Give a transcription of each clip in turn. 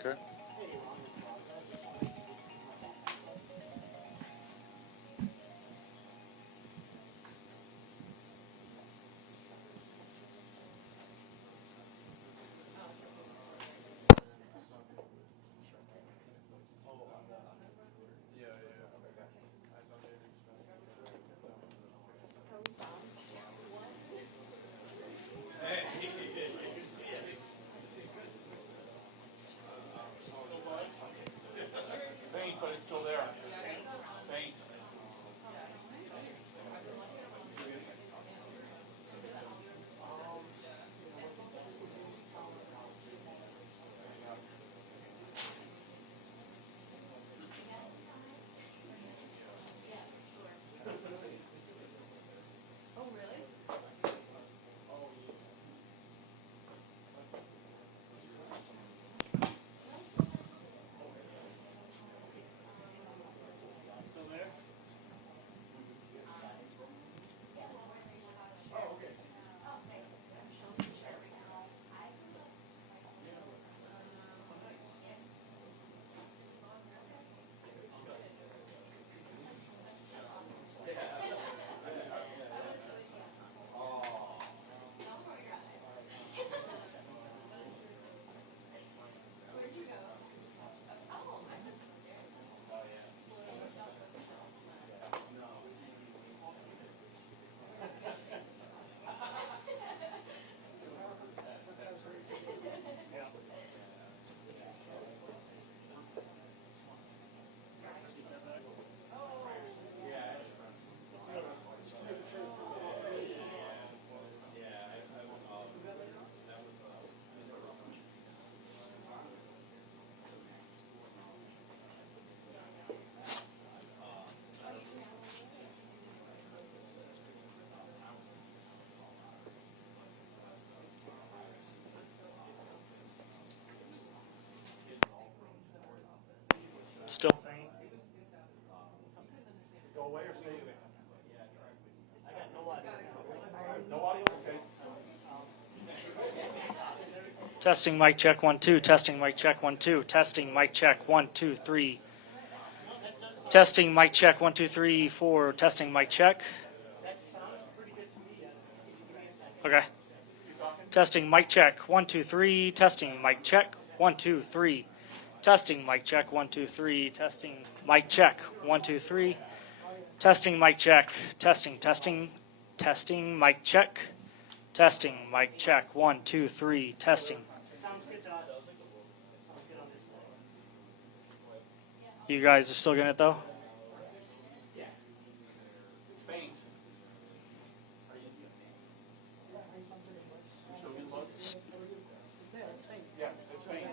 Okay. Faint, but it's still there. Faint. Still. Go away or stay there? No audio? Okay. Testing mic check 1 2. Testing mic check 1 2. Testing mic check 1 2 3. Testing mic check 1 2 3 4. Testing mic check. Okay. Testing mic check 1 2 3. Testing mic check 1 2 3. Testing mic check 1 2 3. Testing mic check 1 2 3. Testing mic check. Testing mic check. Testing mic check 1 2 3. Testing. You guys are still getting it though? It's faint. Yeah, it's faint.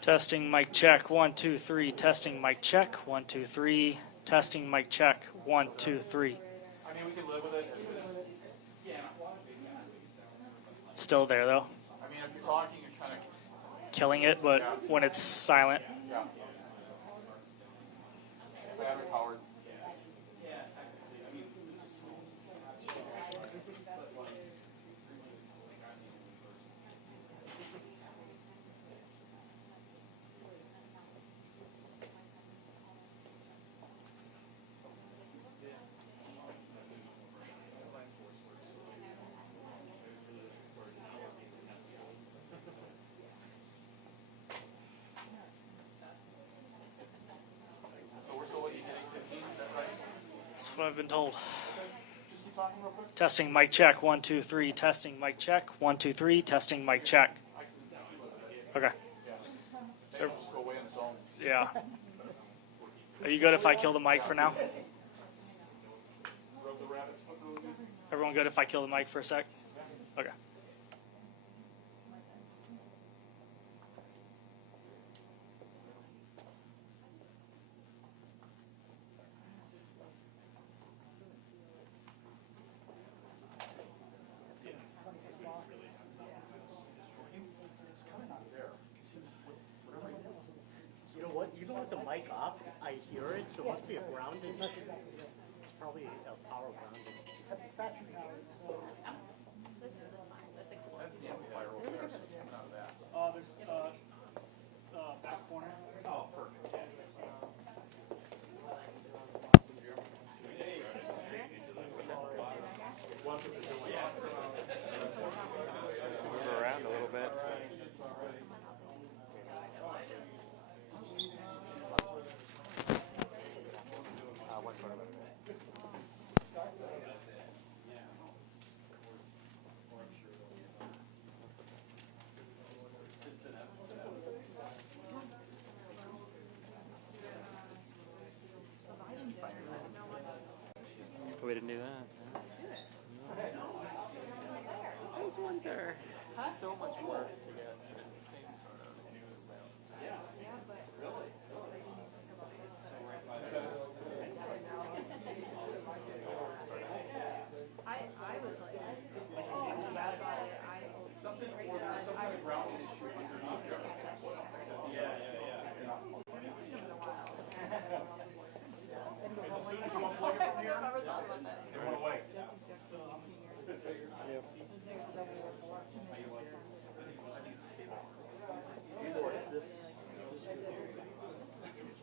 Testing mic check 1 2 3. Testing mic check 1 2 3. Testing mic check 1 2 3. I mean, we can live with it. Still there though. I mean, if you're talking, you're kind of. Killing it, but when it's silent. Yeah. It's battery powered. So we're still looking at 15, is that right? That's what I've been told. Just keep talking real quick. Testing mic check 1 2 3. Testing mic check 1 2 3. Testing mic check. Okay. Maybe it'll just go away on its own. Yeah. Are you good if I kill the mic for now? Rub the rabbit's foot really good. Everyone good if I kill the mic for a sec? Okay. with the mic off, I hear it, so it must be a grounded issue. It's probably a power grounded. That's the amplifier over there, so it's coming out of that. There's back corner. Oh, perfect. Move around a little bit. One foot of it. We didn't do that. Those ones are so much work to get.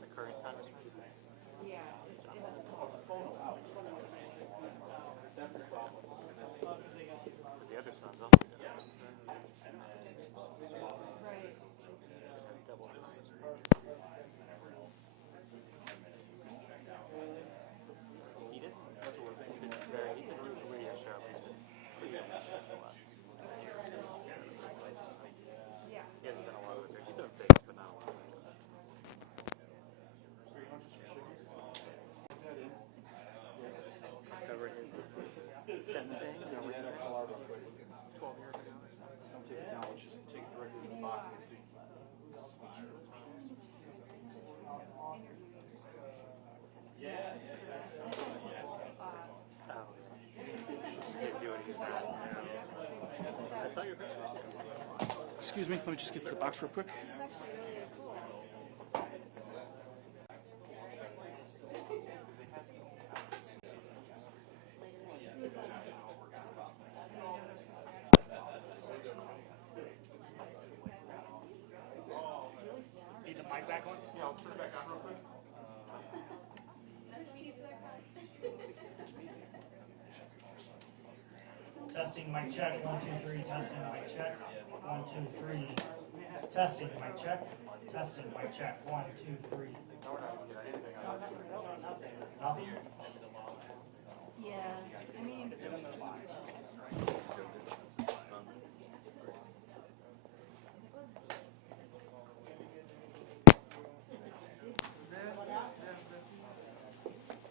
The current congressman? But the other son's also good. Double his. He didn't go to work. He's been very, he's a new radio show. He's been pretty successful last 10 years. He hasn't done a lot of it. He's done things, but not a lot of it. Cover his sentencing, 12 years ago or something. Don't take it down, let's just take it directly to the box and see. Oh, he didn't do what he was supposed to. I saw your picture. Excuse me, let me just get to the box real quick. Need the mic back on? Yeah, I'll turn it back on real quick. Testing mic check, 1, 2, 3, testing mic check, 1, 2, 3, testing mic check, testing mic check, 1, 2, 3. Nothing? Yeah, I mean,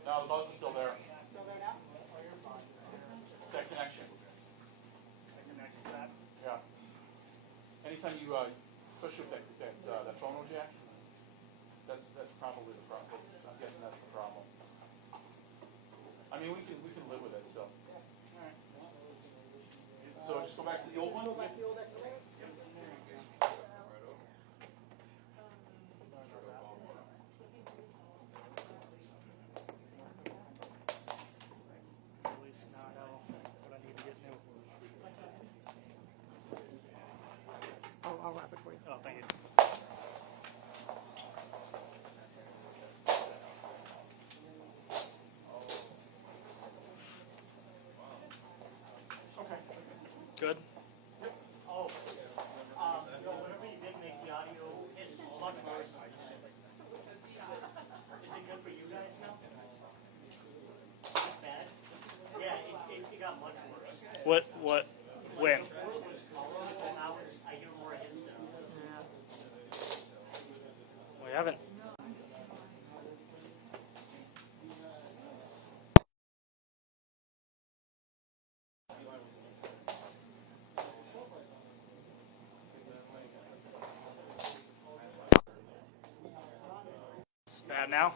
No, the buzz is still there. It's that connection. Yeah. Anytime you, especially with that phono jack, that's probably the problem. I'm guessing that's the problem. I mean, we can live with it still. So just go back to the old one. Go back to the old XLA? At least now I know what I need to get new. I'll wrap it for you. Oh, thank you. Okay. Good? Oh, no, whatever you did make the audio, it's much worse. Is it good for you guys now? Bad? Yeah, it got much worse. When? Before it was smaller, but now I hear more of his stuff. We haven't. It's bad now?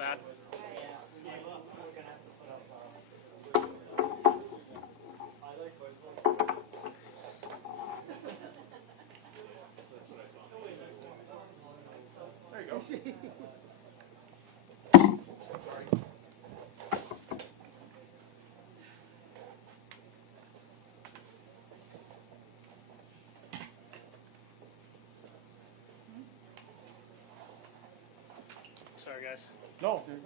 bad. There you go. Sorry. Sorry, guys. No, good.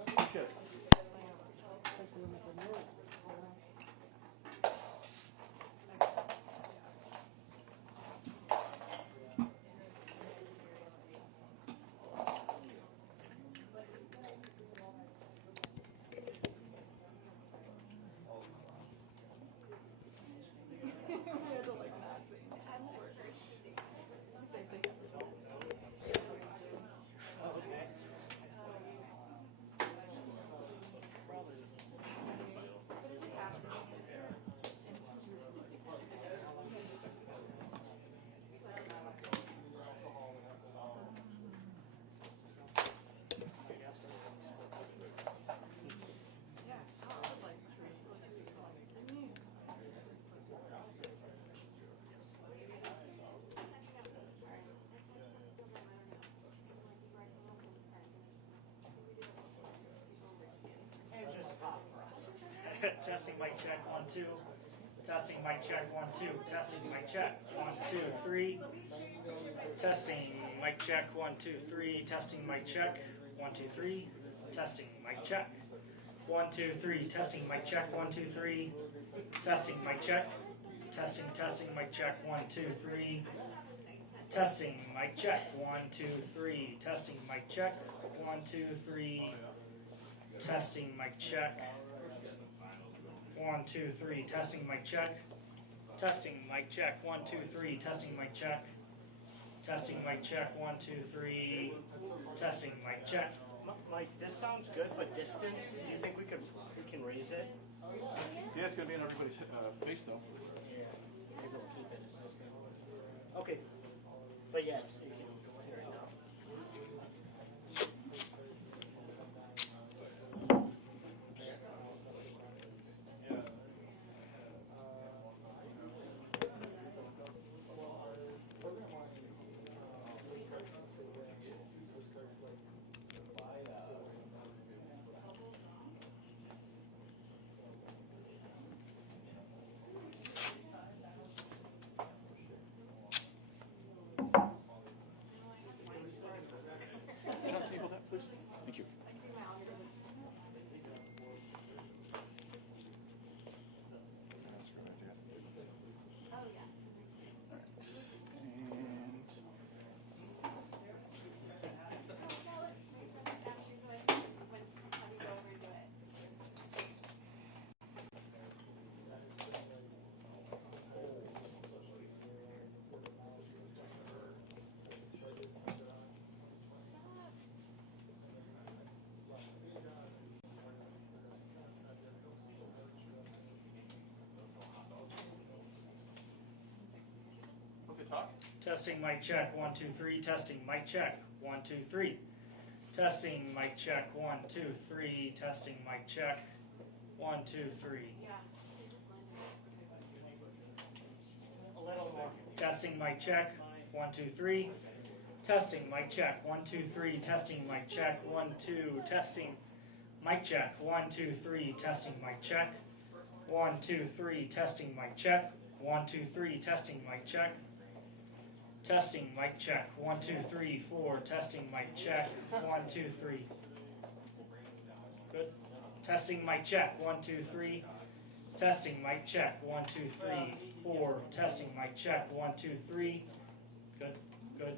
Testing mic check 1 2. Testing mic check 1 2. Testing mic check 1 2 3. Testing mic check 1 2 3. Testing mic check 1 2 3. Testing mic check 1 2 3. Testing mic check 1 2 3. Testing mic check. Testing mic check 1 2 3. Testing mic check 1 2 3. Testing mic check 1 2 3. Testing mic check 1 2 3. Testing mic check. Testing mic check 1 2 3. Testing mic check. Testing mic check 1 2 3. Testing mic check. Mike, this sounds good, but distance, do you think we can raise it? Yeah, it's gonna be in everybody's face though. Yeah, maybe we'll keep it as this thing. Okay, but yes, you can hear it now. Can I table that, please? Thank you. Okay, talk. Testing mic check 1 2 3. Testing mic check 1 2 3. Testing mic check 1 2 3. Testing mic check 1 2 3. A little more. Testing mic check 1 2 3. Testing mic check 1 2 3. Testing mic check 1 2. Testing mic check 1 2 3. Testing mic check 1 2 3. Testing mic check 1 2 3. Testing mic check. Testing mic check 1 2 3 4. Testing mic check 1 2 3. Good. Testing mic check 1 2 3. Testing mic check 1 2 3 4. Testing mic check 1 2 3. Good. Good.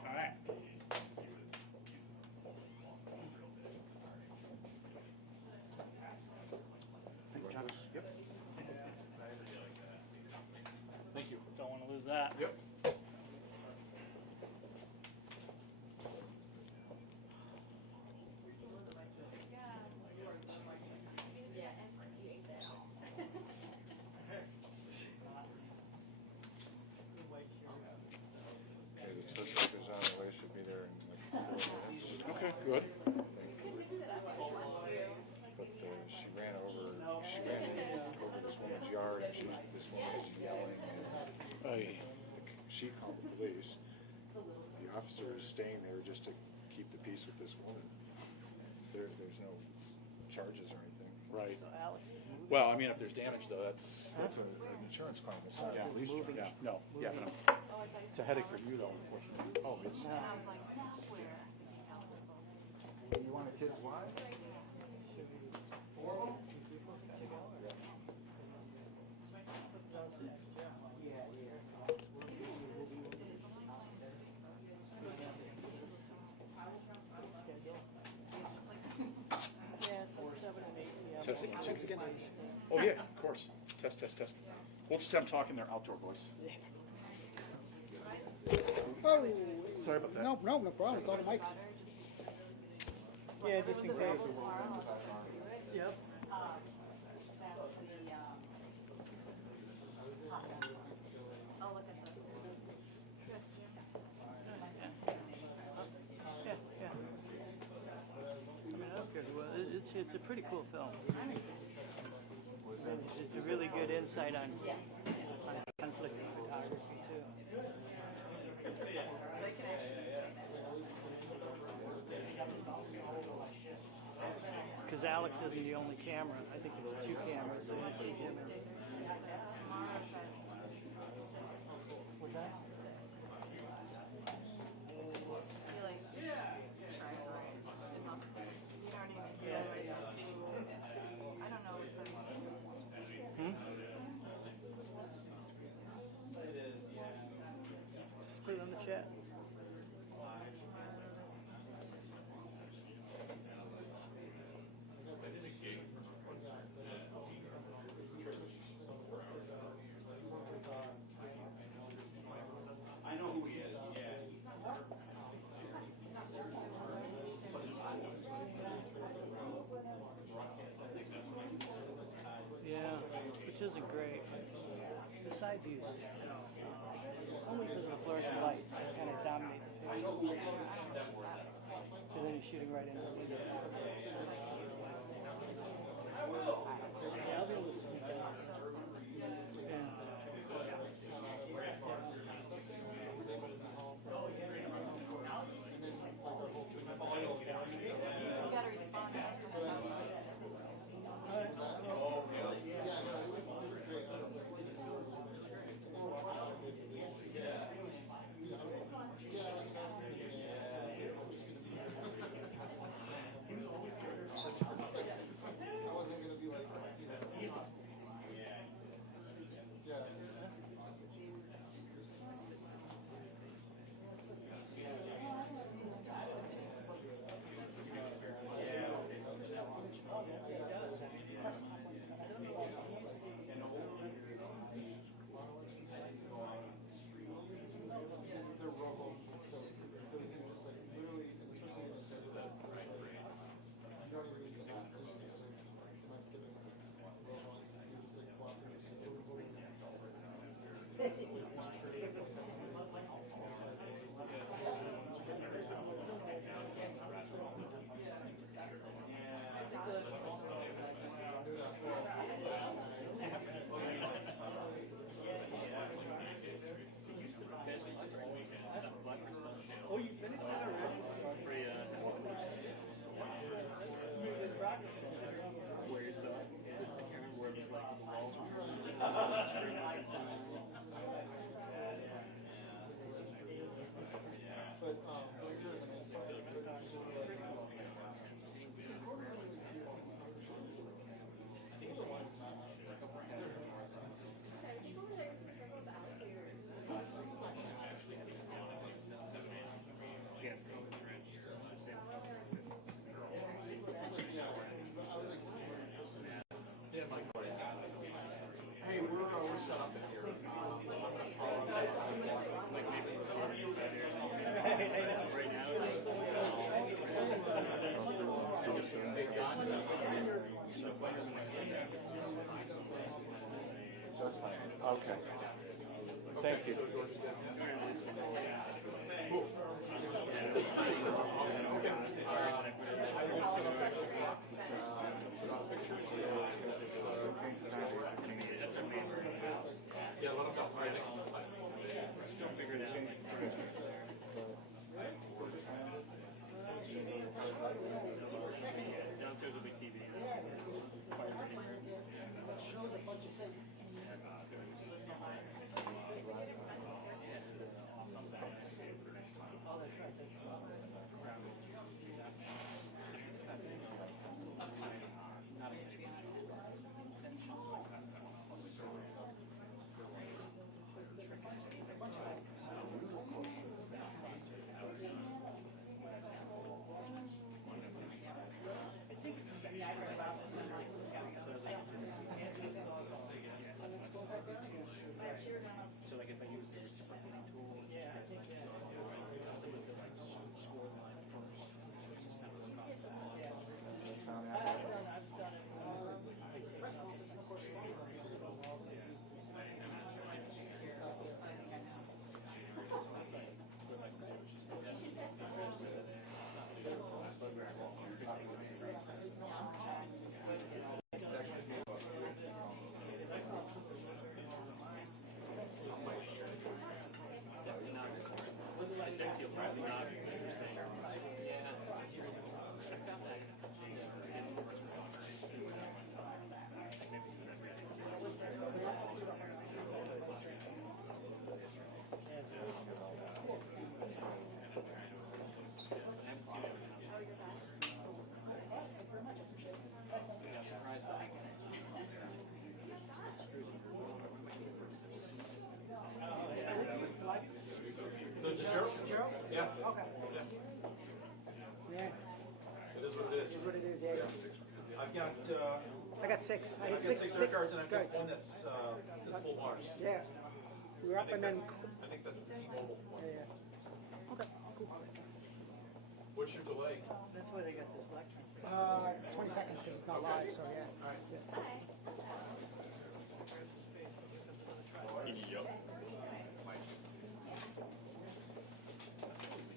All right. Thank you, John. Yep. Thank you. Don't want to lose that. Yep. Okay, the special is on the way, should be there in like 4 minutes. Okay, good. Thank you. this woman is yelling at she called the police. The officer is staying there just to keep the peace with this woman. There's no charges or anything. Right. So Alex, Well, I mean, if there's damage though, that's An insurance claim. It's not yeah, a police charge. yeah, no, yeah, but it's a headache for you though, unfortunately. Oh, it's. And I was like, where? You want a kid's wife? yeah, it's like 7 and 8 p.m. Testing, Alex again. Oh yeah, of course. Test, test, test. We'll just have them talk in their outdoor voice. Oh, Sorry about that. no problem. It's all the mics. Yeah, just in case. Yep. Oh, look at the. Yeah. Okay, well, it's a pretty cool film. It's a really good insight on conflict in photography too. Because Alex isn't the only camera. I think there's 2 cameras. So you see him. What's that? Just put it on the chat. Yeah, which isn't great. The side views, only because of the fluorescent lights, they kind of dominate the picture. Because then you're shooting right into the window. Yeah, I'll be able to see that. Yeah. You gotta respond nice to the Oh, you finished that already? Sorry. Where you saw it? Where it was like the walls were. Hey, we're set up in here. Like maybe right now. Hey, John. Okay. Thank you. Cool. I will set up actually. That's our neighbor. got 6. I I had got 6 6 cards and I've got cards. one that's full bars. Yeah. We were up and then. I think that's the T-Mobile one. Yeah. Okay, cool. What's your delay? That's why they got this lecture. 20 seconds because it's not live, so yeah.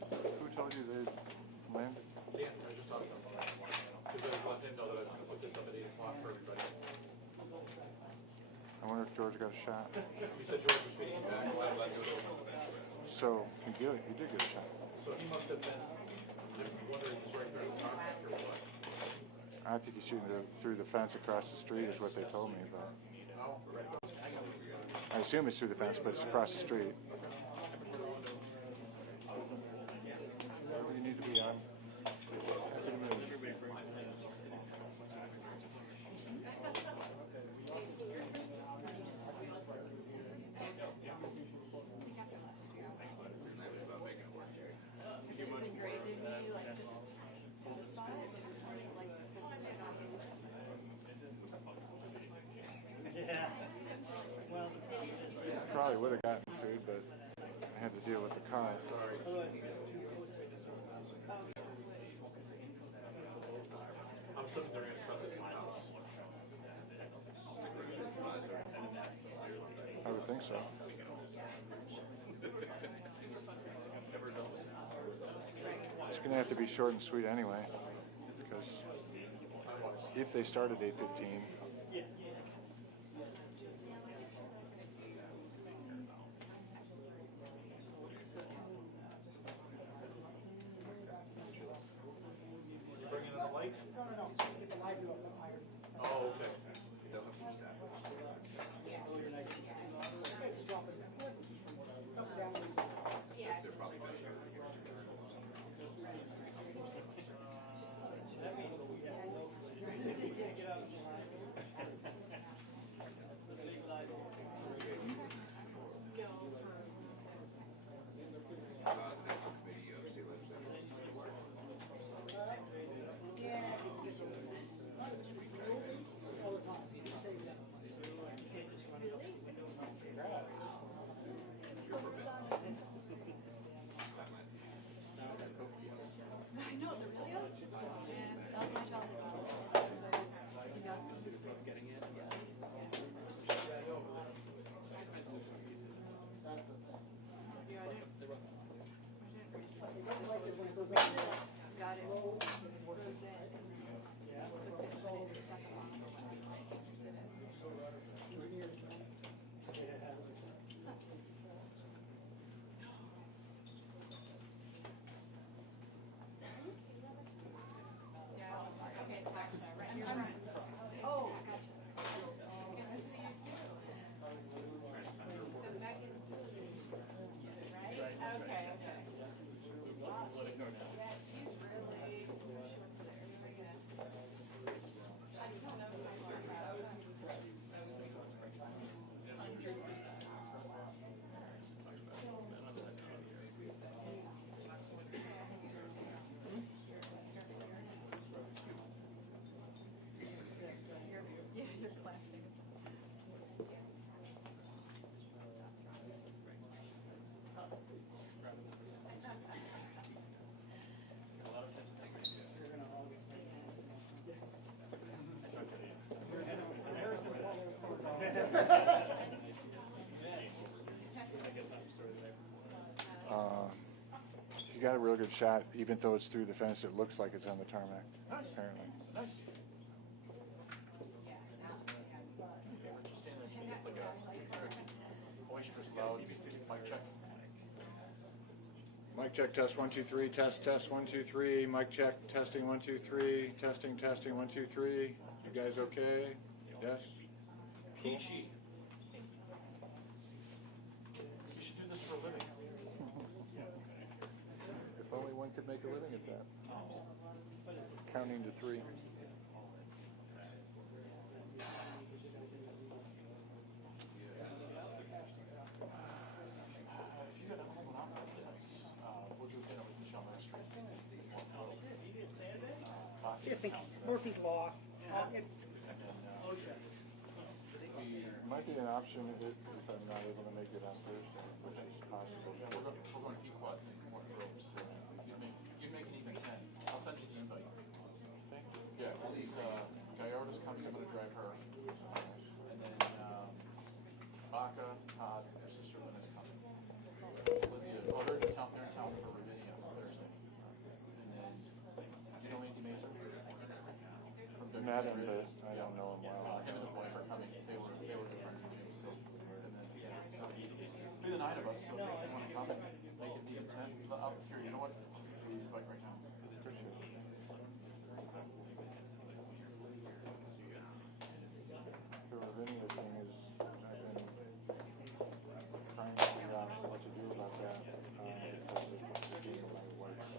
Who told you they landed? Dan, I was just talking about that. Because I let him know that I was going to put this up at 8 o'clock for everybody. I wonder if George got a shot. He said George was feeding him back. I let him know. So he did get a shot. So he must have been wondering if it's right there on the tarmac or what. I think he's shooting through the fence across the street is what they told me about. No, right. I assume it's through the fence, but it's across the street. Wherever you need to be on. Yeah. Well, Probably would have gotten food, but I had to deal with the car. I'm assuming they're going to cut this in house. I would think so. It's going to have to be short and sweet anyway, because if they start at 8:15, You bringing in the light? Oh, okay. They'll have some staff. They're probably best. I know, there really is. And that was my childhood. Got it. Rose in. Cooked it, put it in, got the box. Yeah, I'm sorry. Okay, it's actually right here. Oh, gotcha. Okay, nice to meet you too. So Megan, right? Okay, okay. Wow. Yeah, she's really, she wants to very good. I just don't know if I want yeah, you're classic. you got a real good shot, even though it's through the fence. It looks like it's on the tarmac, apparently. Nice. Stand there, like a boisterous, loud mic check. Mic check, test 1 2 3, test 1 2 3, mic check, testing 1 2 3, testing 1 2 3. You guys okay? Yes? Peachy. You should do this for a living. If only one could make a living at that. Counting to 3. We'll do dinner with Michelle Master. Just think, Murphy's Law. If might be an option if I'm not able to make it on Thursday, which is possible. Yeah, we're going to keep quads in more groups. You'd make it even 10. I'll send you the invite. Thank you. Yeah, this, Gallardo's coming, I'm going to drive her. And then, Baca, Todd, her sister Lynn is coming. Olivia, oh, they're in town for Ravinia on Thursday. And then, you know Andy Mason? From Met him, WFLD? but I don't know him well. Him and the wife are coming. They were good friends with James. So, and then, yeah, so be the 9 of us. So if you want to come, make it even 10. Here, you know what? I'll see you invite right now. Appreciate it. The Ravinia thing is, I've been trying to figure out what to do about that, because it's being my wife's,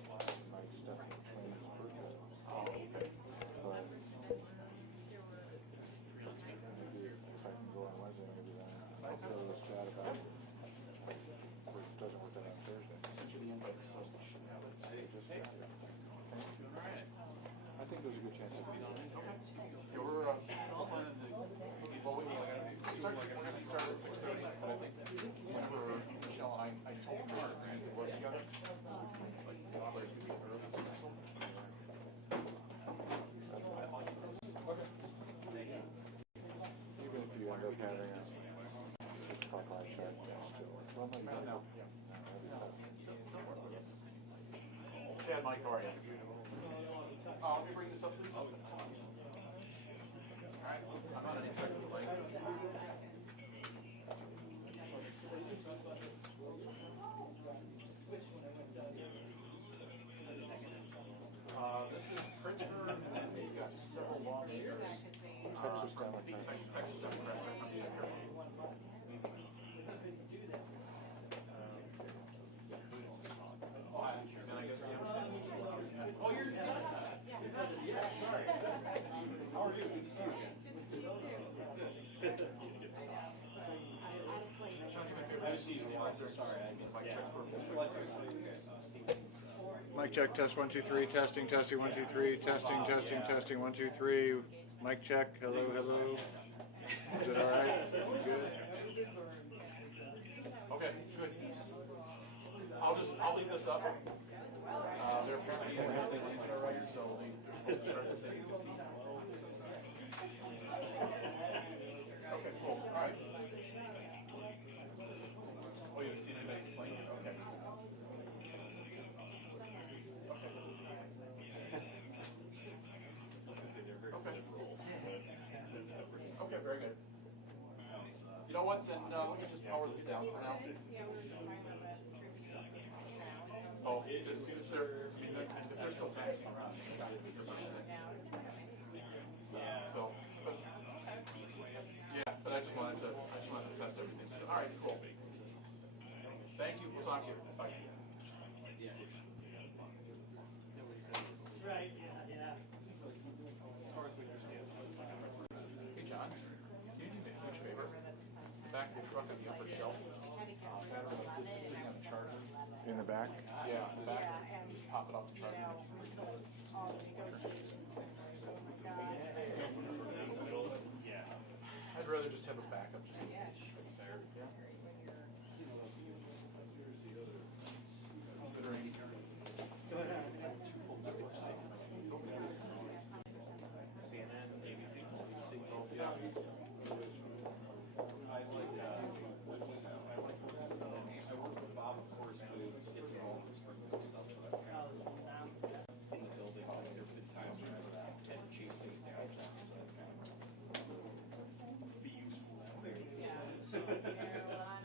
my stepdaughter's twin's birthday. Oh, okay. But maybe if I can go on Wednesday, maybe then I'll be able to chat about it. Or it doesn't work out on Thursday. Send you the invite. So yeah, let's see. All right. I think there's a good chance of it. Okay. Yeah, we're planning to. Well, we're going to start at 6:30, but I think whenever Michelle, I told her that we need to work together, so we can like get players to get early. Even if you end up having a 6 o'clock live chat, still. Well, no, you don't know. Chad, Mike, how are you? Let me bring this up, please. All right, I'm on an executive light. This is Pritzker, and then we've got several lawmakers. Texas Democrats. Texas Democrats are coming in here. Oh, you're done. Yeah, sorry. How are you? Good to see you again. Mic check, test 1 2 3, testing, testing 1 2 3, testing, testing, testing 1 2 3. Mic check, hello, hello. Is it all right? Good. Okay, good. I'll leave this up. They're apparently in the listed already, so they're supposed to start at 8:15. Okay, cool. All right. Oh, you haven't seen anybody complain yet? Okay. Okay, very good. You know what, then let me just power this down for now. Oh, because if they're still saying around. So, but, yeah, but I just wanted to test everything. All right, cool. Thank you, we'll talk to you. Bye. Right, yeah. Hey, John, can you do me a huge favor? Back of the truck on the upper shelf, pattern like this is sitting on a charger. In the back? Yeah, on the back, just pop it off the charger. I'd rather just have a backup, just in case it's there. Yeah. Considering. CNN, ABC, Yeah. I work with Bob, of course, who gets involved in sprinkler stuff, so that's kind of in the building. There's been times where I've had to chase things down, so that's kind of be useful. Yeah.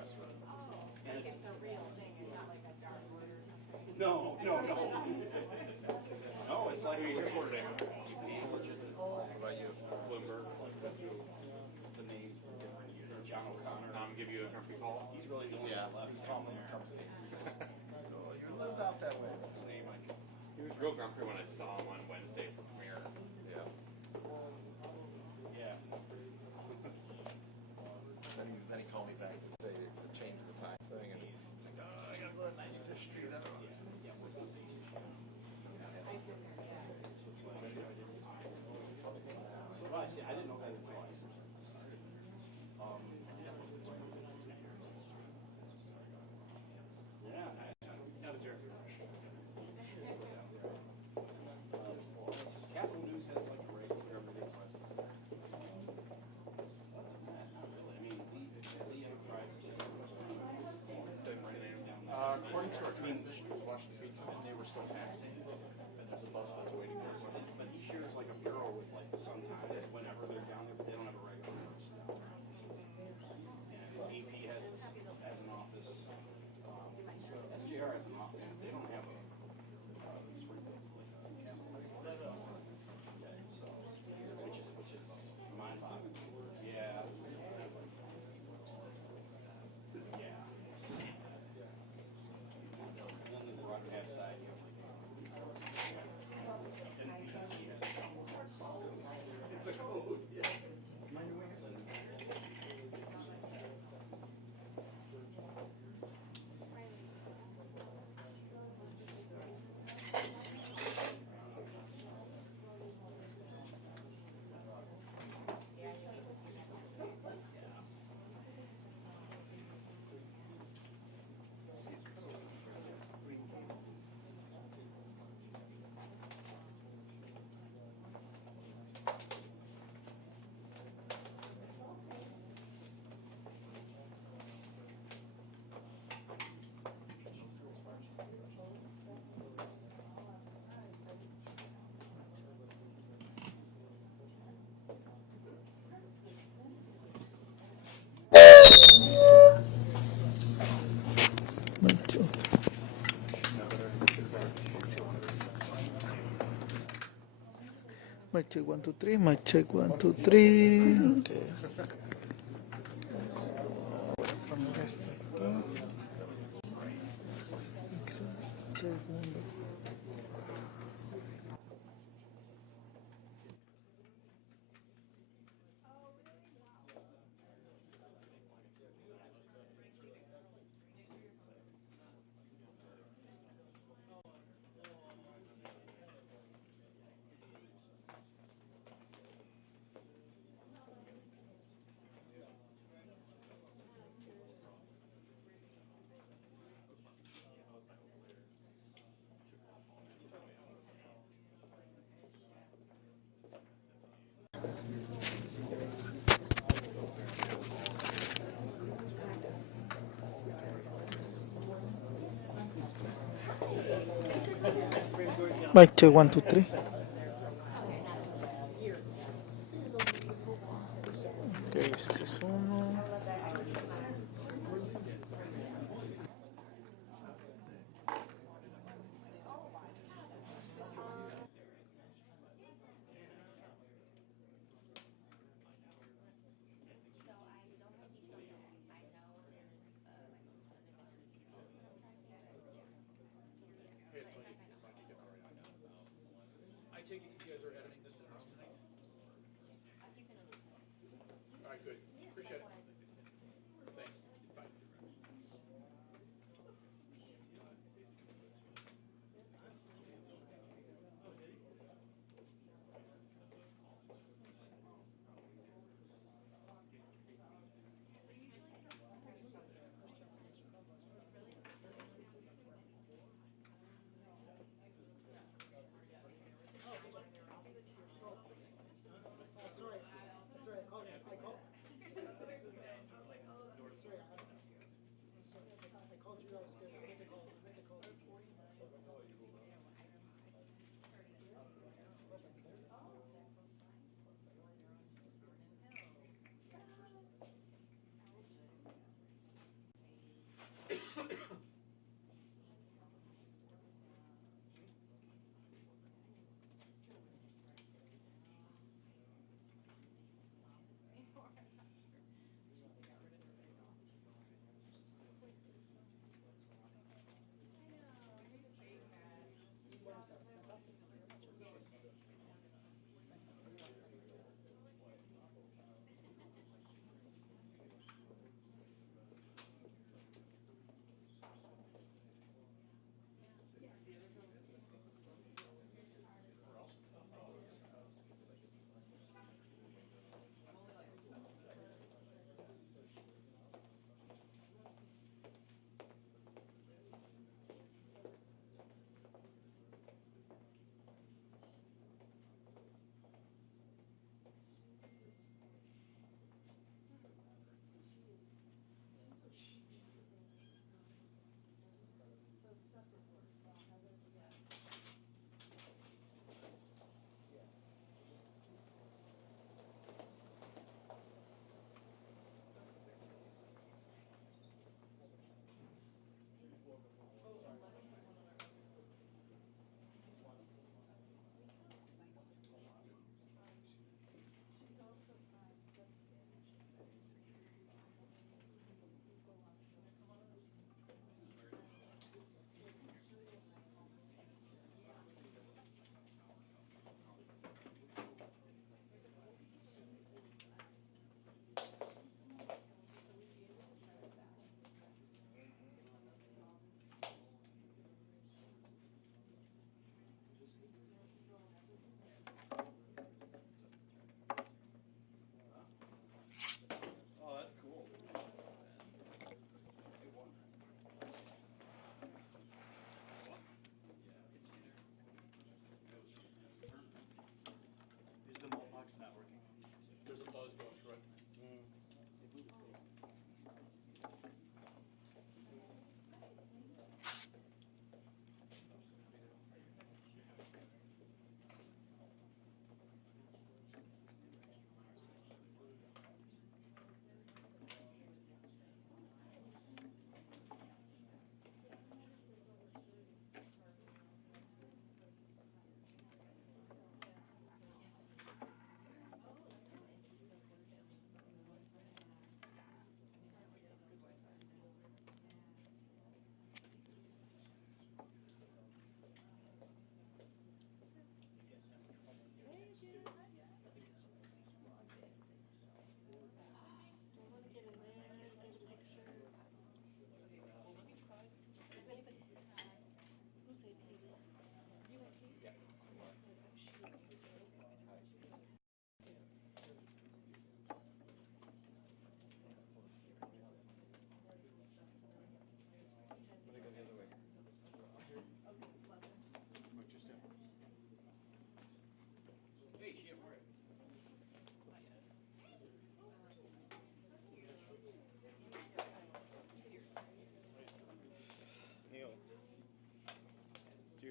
press room. Oh, like it's a real thing, it's not like a dartboard or something. No. No, it's like we recorded it. What about you? Bloomberg, like the names of different users. John O'Connor. Give you a country call. He's really the one that left. He's calling when it comes to you lived out that way. His name, like, He was real grumpy when I saw him on Wednesday for premiere. Yeah. yeah. Then he called me back to say to change the time thing, and he's like, oh, I gotta go to that nice street. I don't know. So I didn't know that until I started. Capital News has like a regular everyday presence there. Other than that, not really. I mean, the Enterprise is According to our transmission, we watched the feed, and they were still taxing. And there's a bus that's waiting there. but he shares like a bureau with like the Sun Times whenever they're down there, but they don't have a regular person down there. And AP has an office. SJR has an office, but they don't have a spring so which is mind-boggling. Yeah. Yeah. And then the broadcast side, you have it's a code, yeah. Mic check 1 2 3. Mic check 1 2 3. Okay. Poner esto acá. Segundo. Mic check 1 2 3. Ok, este es uno. I take it you guys are editing this in-house tonight? All right, good. Appreciate it. Thanks. Bye.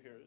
here.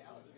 Almost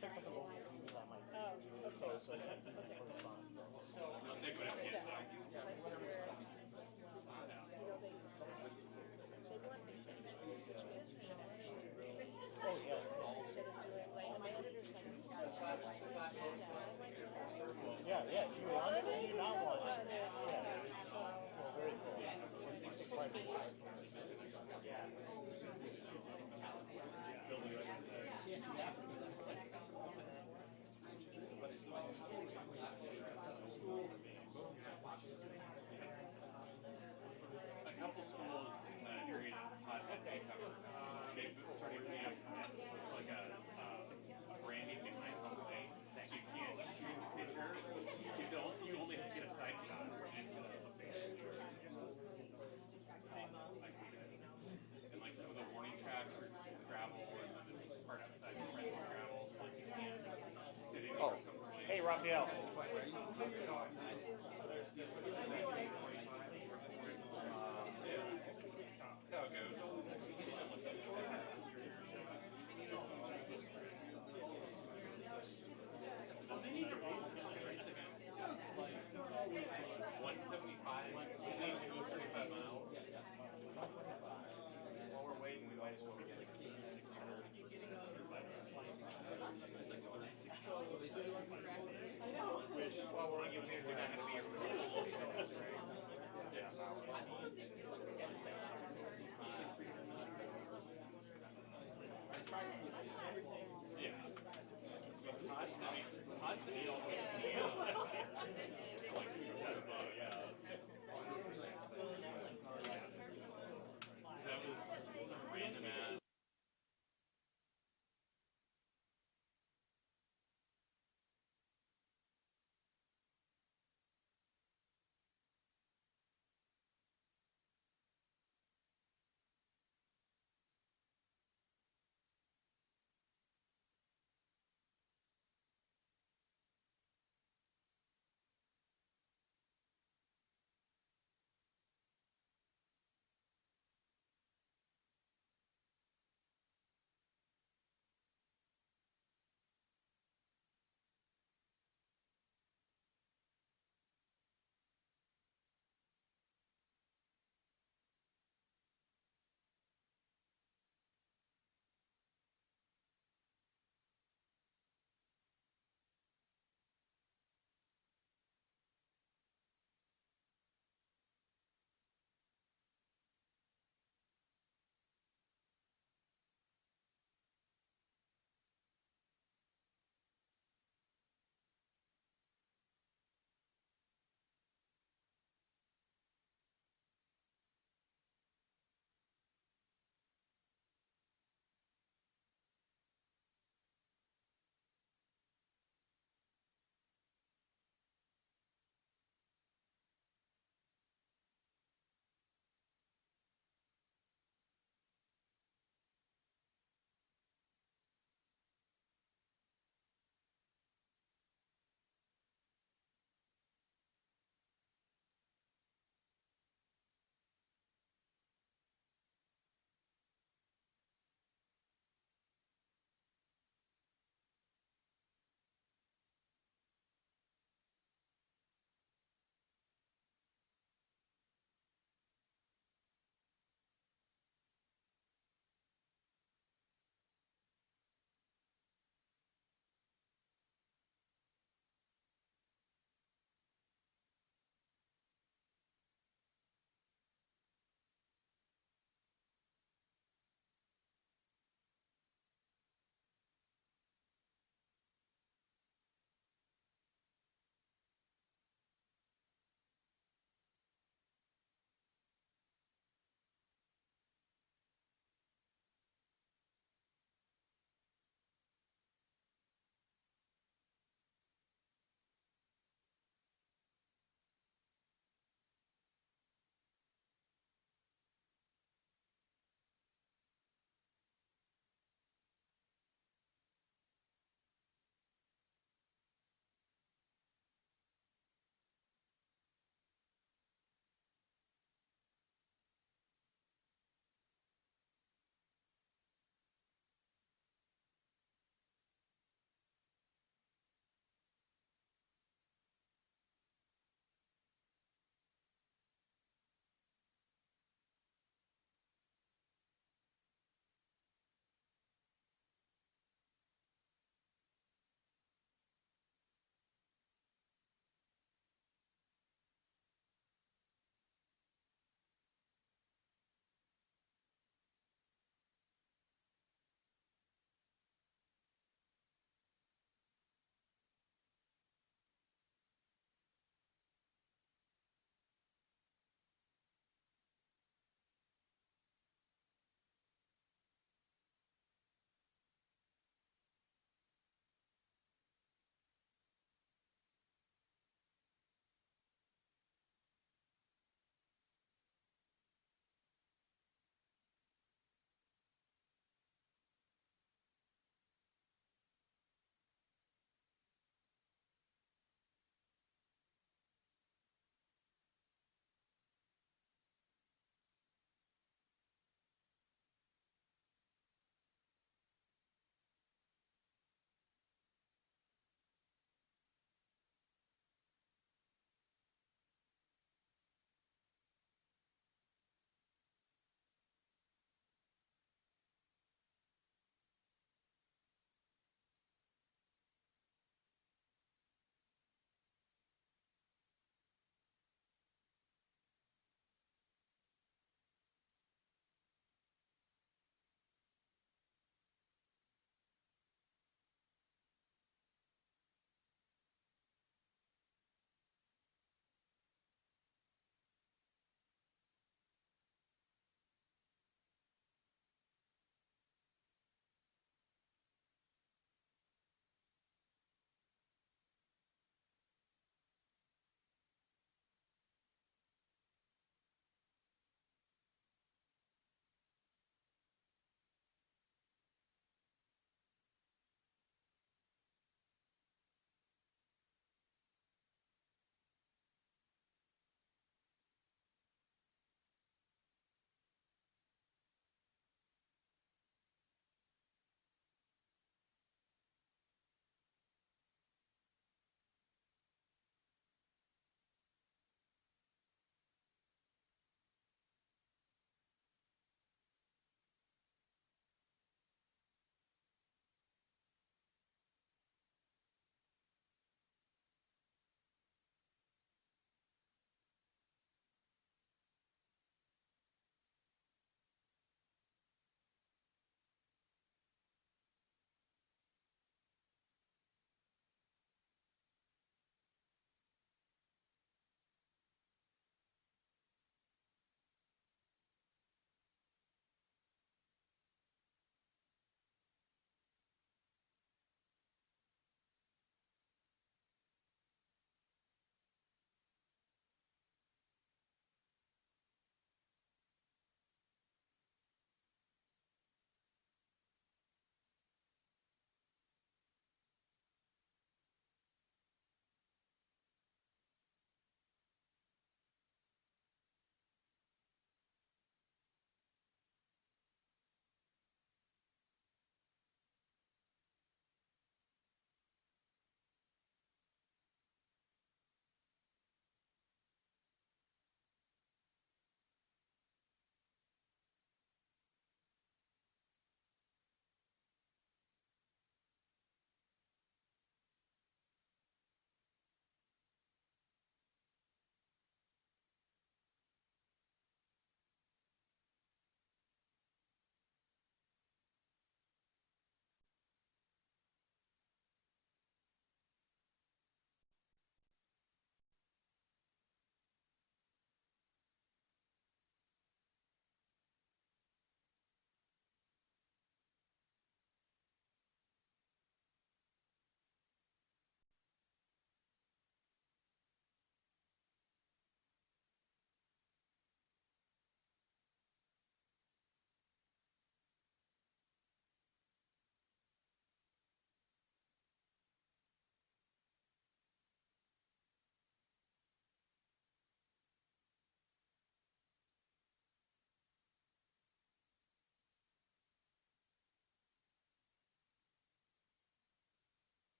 check with the local views on my page. So that can be the response. I'll take what I can get though. Oh, yeah. Yeah, do you want it or do you not want it? Yeah. Well, very cool. A couple schools in the area that Todd has they started putting up like a branding behind home plate. So you can't shoot the pitcher. You only have to get a side shot into the plate. And like some of the warning tracks are gravel and the part outside the rental gravel. So like you can't sit in Oh, hey, Raphael. That's how it goes. They need to raise the rates again. 175. They need to go 35 miles. While we're waiting, we might as well be getting 600. It's like going at 6 miles. Which, while we're waiting, we're not going to be here for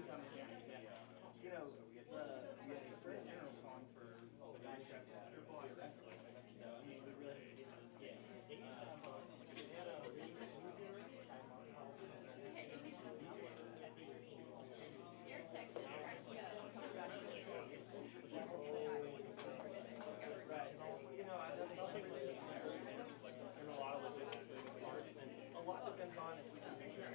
we come in here, you know, the Attorney General's calling for the contract. I mean, we really have to get this. Your text is You know, I don't think there's a lot of logistics. A lot depends on if we can make sure.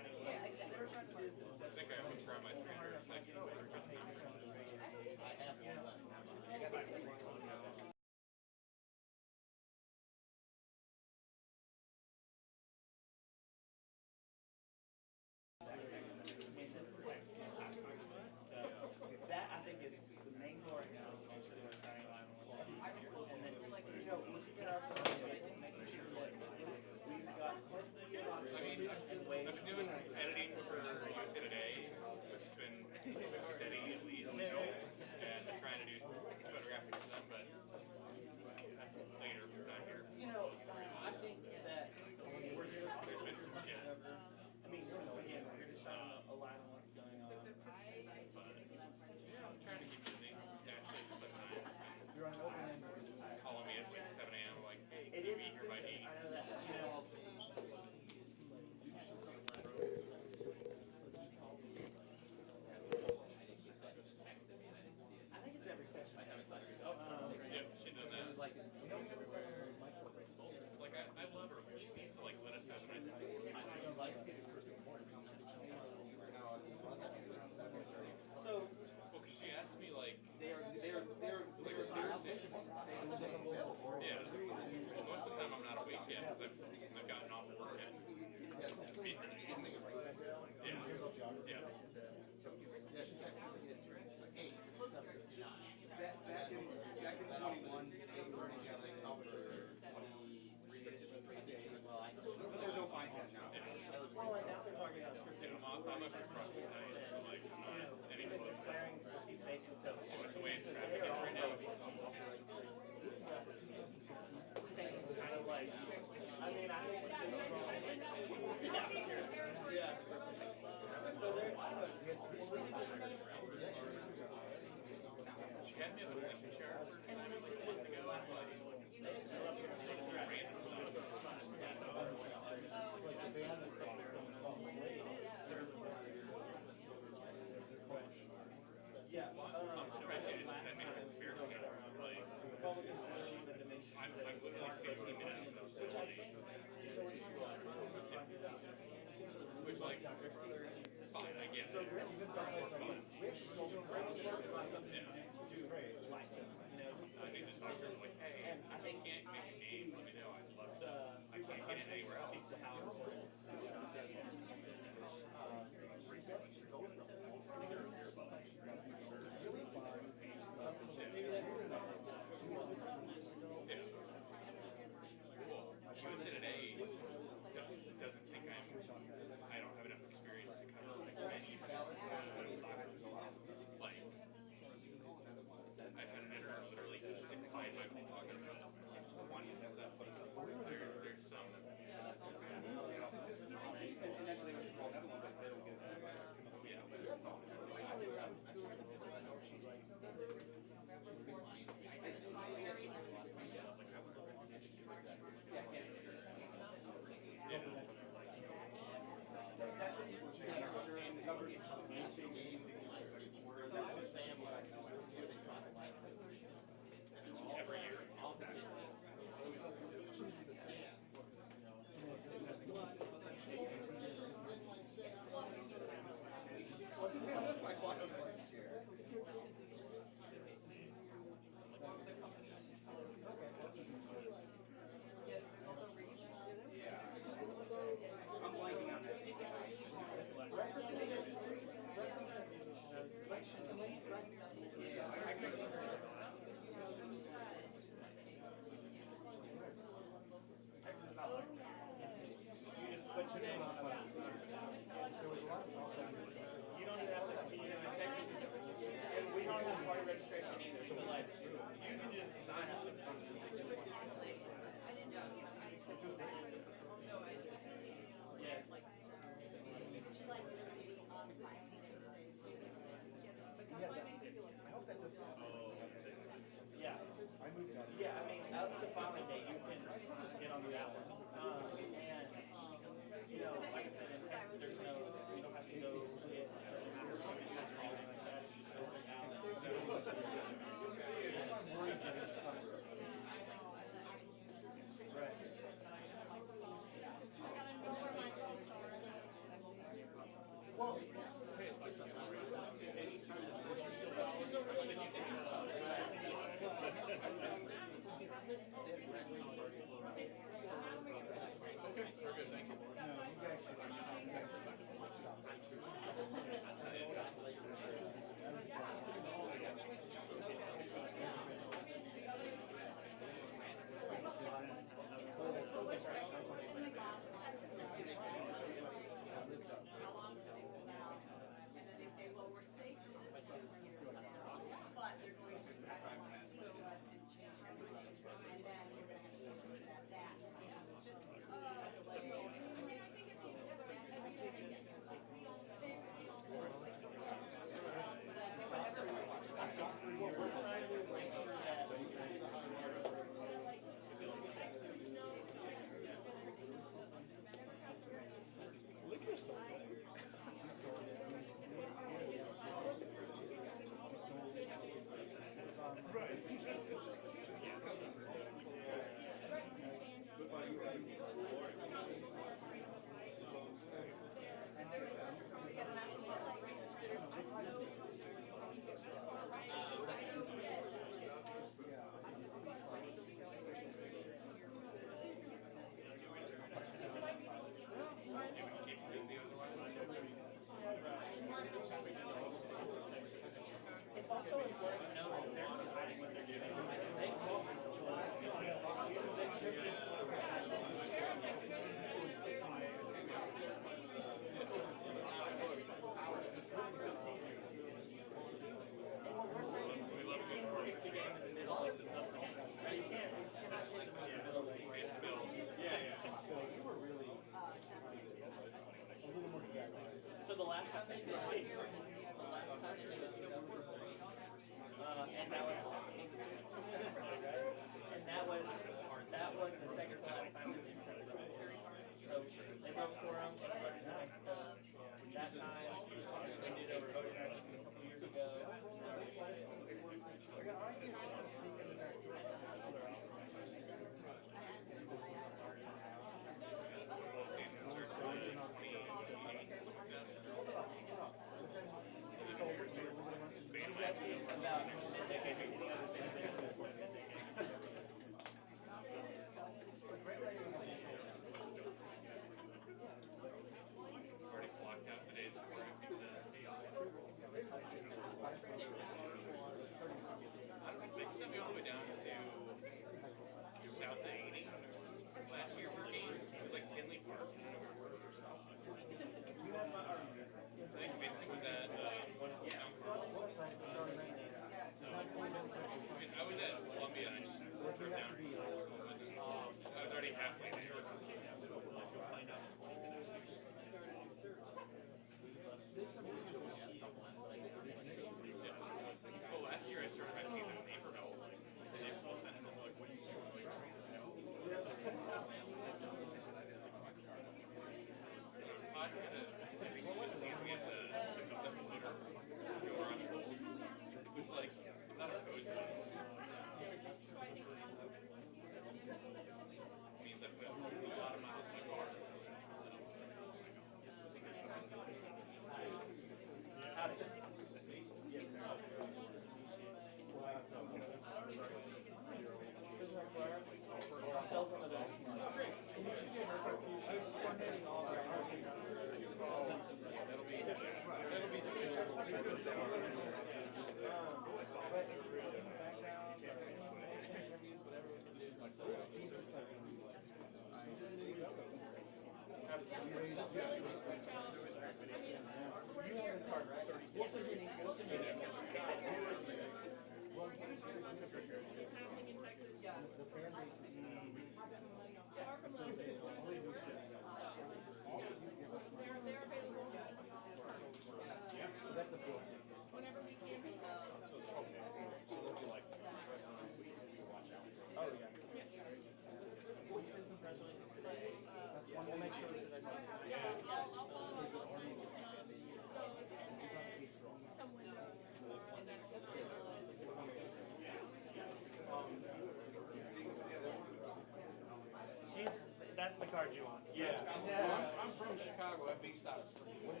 That's the card you want. Yeah. Well, I'm from Chicago. I'm based out of Springfield.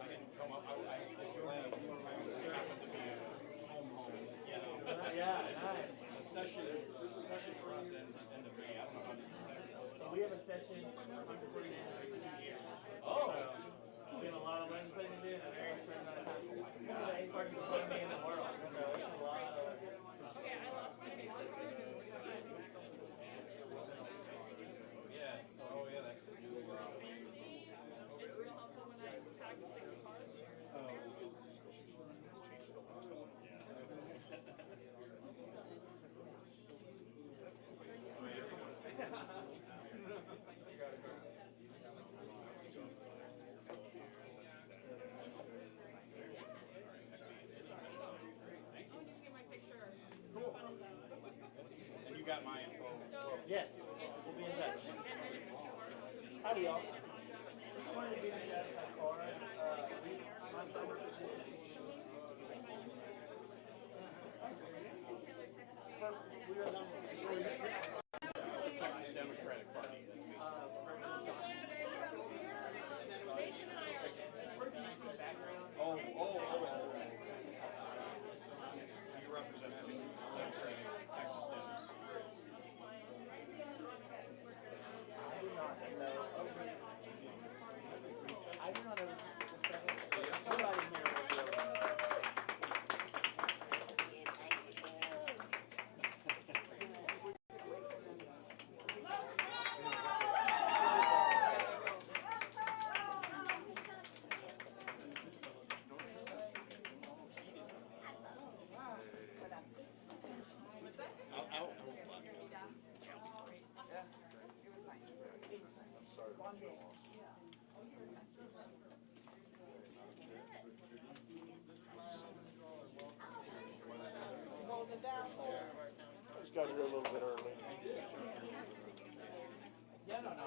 I didn't come up. I happened to be home, you know. Yeah, nice. The session for us ends end of May. I don't know how it is in Texas. So we have a session on the 2 years. Oh. So we have a lot of legislative to do in a very short amount of time. One of the 8 parties economy in the world. So it's a lot of. Yeah. Oh yeah, that's a new. And you got my info. Yes, we'll be in touch. Howdy, y'all. Just wanted to be in touch for Texas Democratic Party. That's Oh. You represent Democratic Texas Dems. I do not know somebody here will be able to. Just got here a little bit early. Yeah, no, no.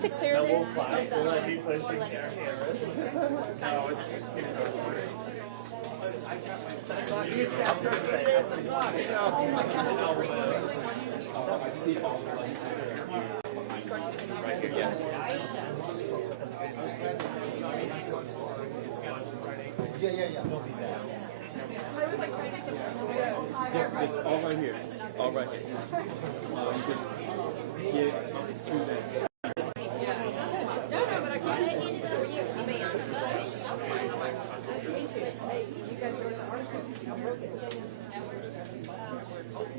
Is it clear there? Yes, all right here. All right here. You can get through that.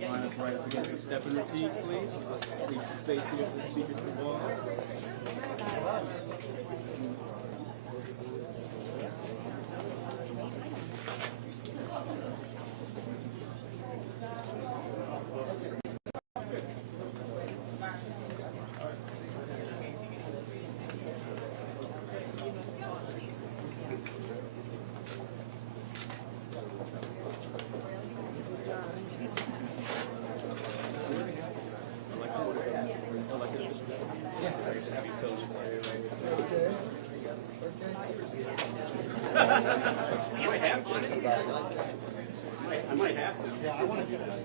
Line up right up against the step and repeat, please. Keep some space here for the speaker to the wall. I might have to. Yeah, I want to do that.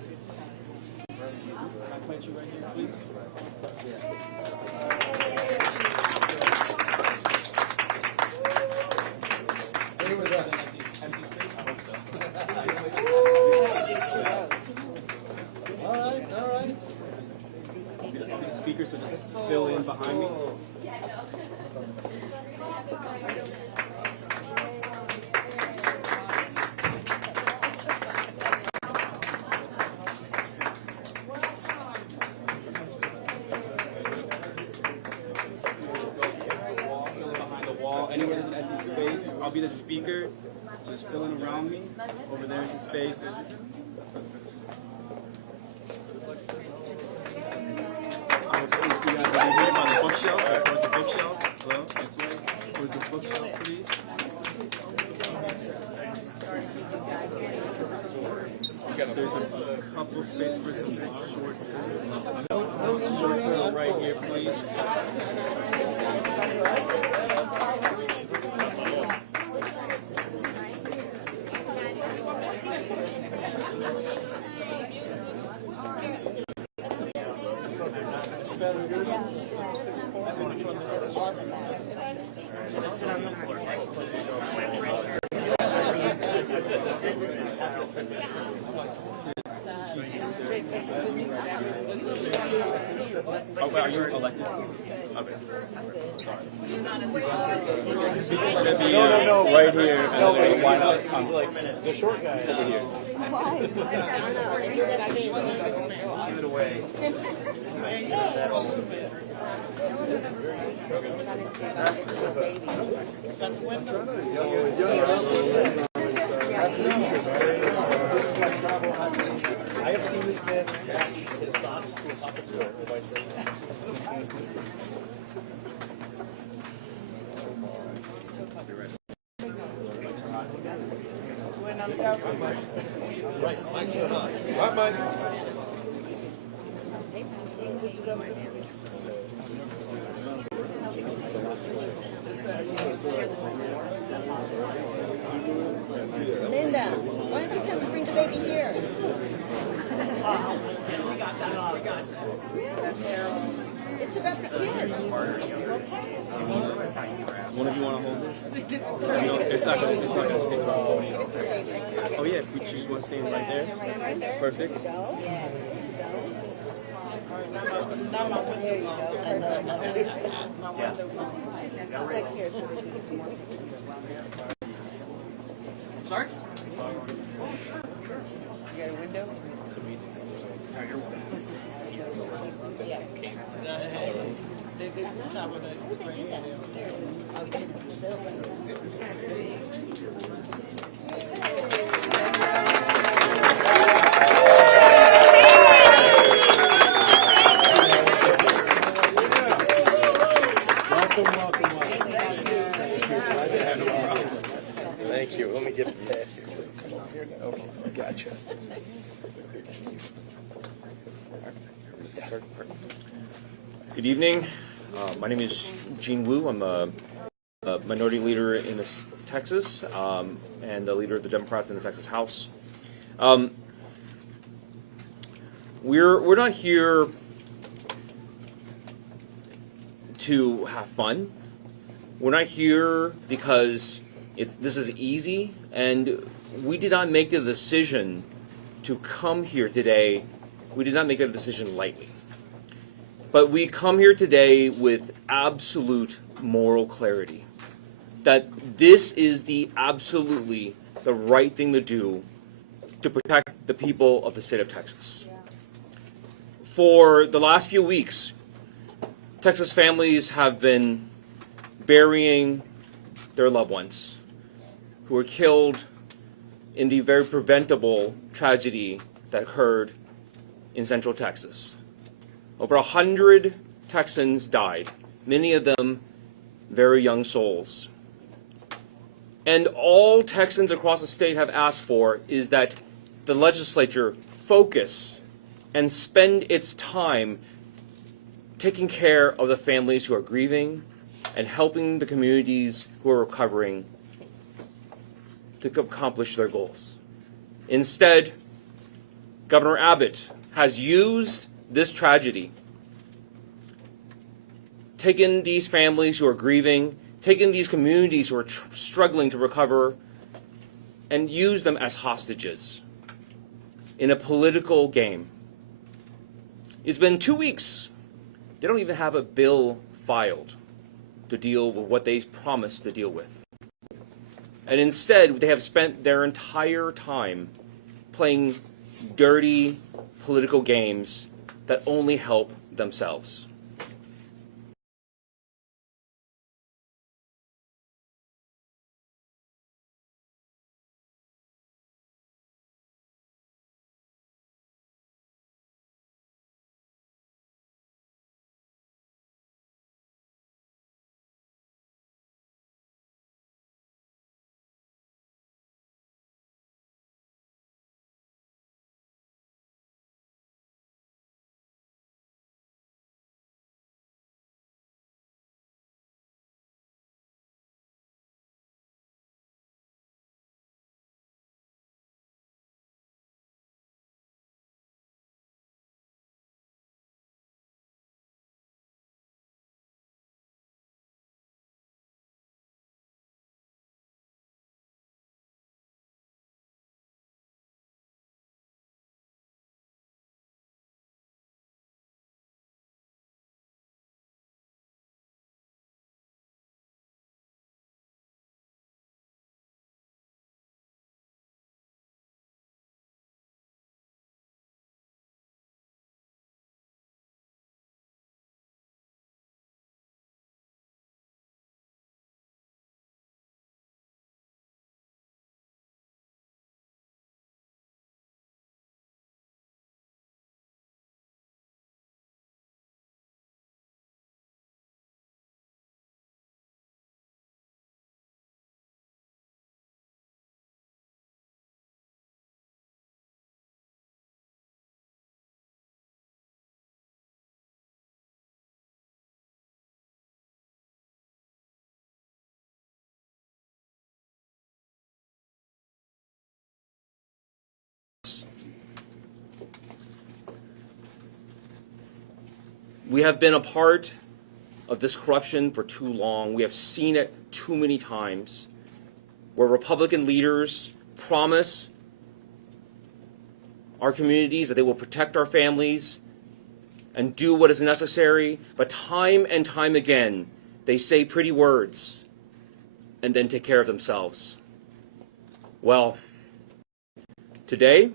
Can I plant you right here, please? All right. The speakers will just fill in behind me. Anywhere there's an empty space, I'll be the speaker, just filling around me. Over there is a space. I will place you guys over here by the bookshelf, right towards the bookshelf. Hello, this way. Towards the bookshelf, please. There's a couple spaces for some short fill right here, please. Oh, wait, are you elected? Okay. Should be right here. And why not? The short guy. Over here. Give it away. I have seen this man match his socks to a pocket square. Right, Mike's not. Right, Mike. Linda, why don't you come and bring the baby here? It's about the kids. One of you want to hold this? No, it's not going to stay wrong. Oh yeah, if we choose one staying right there. Perfect. Sorry? You got a window? Thank you. Let me get that here. Come on here. Okay, gotcha. Good evening. My name is Gene Wu. I'm a minority leader in Texas and the leader of the Democrats in the Texas House. We're not here to have fun. We're not here because this is easy, and we did not make the decision to come here today. We did not make a decision lightly. But we come here today with absolute moral clarity that this is absolutely the right thing to do to protect the people of the state of Texas. For the last few weeks, Texas families have been burying their loved ones who were killed in the very preventable tragedy that occurred in Central Texas. Over 100 Texans died, many of them very young souls. And all Texans across the state have asked for is that the legislature focus and spend its time taking care of the families who are grieving and helping the communities who are recovering to accomplish their goals. Instead, Governor Abbott has used this tragedy, taken these families who are grieving, taken these communities who are struggling to recover, and used them as hostages in a political game. It's been 2 weeks. They don't even have a bill filed to deal with what they promised to deal with. And instead, they have spent their entire time playing dirty political games that only help themselves. We have been a part of this corruption for too long. We have seen it too many times, where Republican leaders promise our communities that they will protect our families and do what is necessary, but time and time again, they say pretty words and then take care of themselves. Well, today,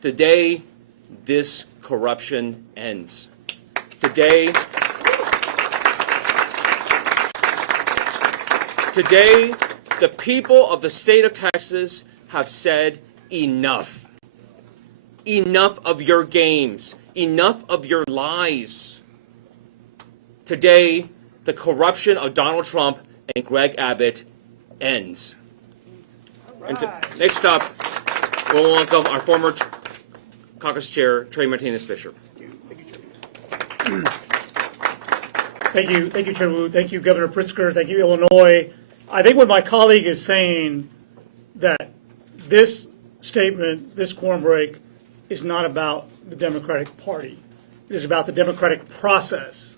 this corruption ends. Today, the people of the state of Texas have said enough. Enough of your games. Enough of your lies. Today, the corruption of Donald Trump and Greg Abbott ends. And next up, we'll welcome our former caucus chair, Trey Martinez Fisher. Thank you, Chair Wu. Thank you, Governor Pritzker. Thank you, Illinois. I think what my colleague is saying, that this statement, this quorum break, is not about the Democratic Party. It is about the democratic process.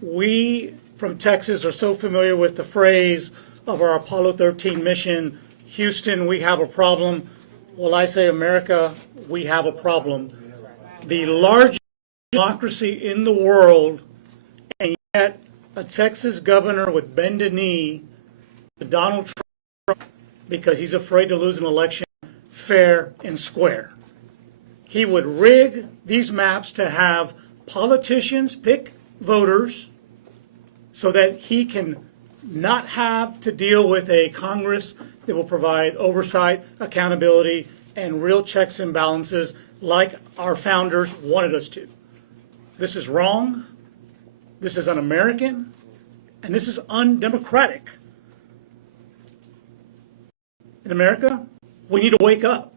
We from Texas are so familiar with the phrase of our Apollo 13 mission, Houston, we have a problem. Well, I say, America, we have a problem. The largest democracy in the world, and yet a Texas governor would bend a knee to Donald Trump because he's afraid to lose an election fair and square. He would rig these maps to have politicians pick voters so that he can not have to deal with a Congress that will provide oversight, accountability, and real checks and balances like our founders wanted us to. This is wrong, this is un-American, and this is undemocratic. In America, we need to wake up.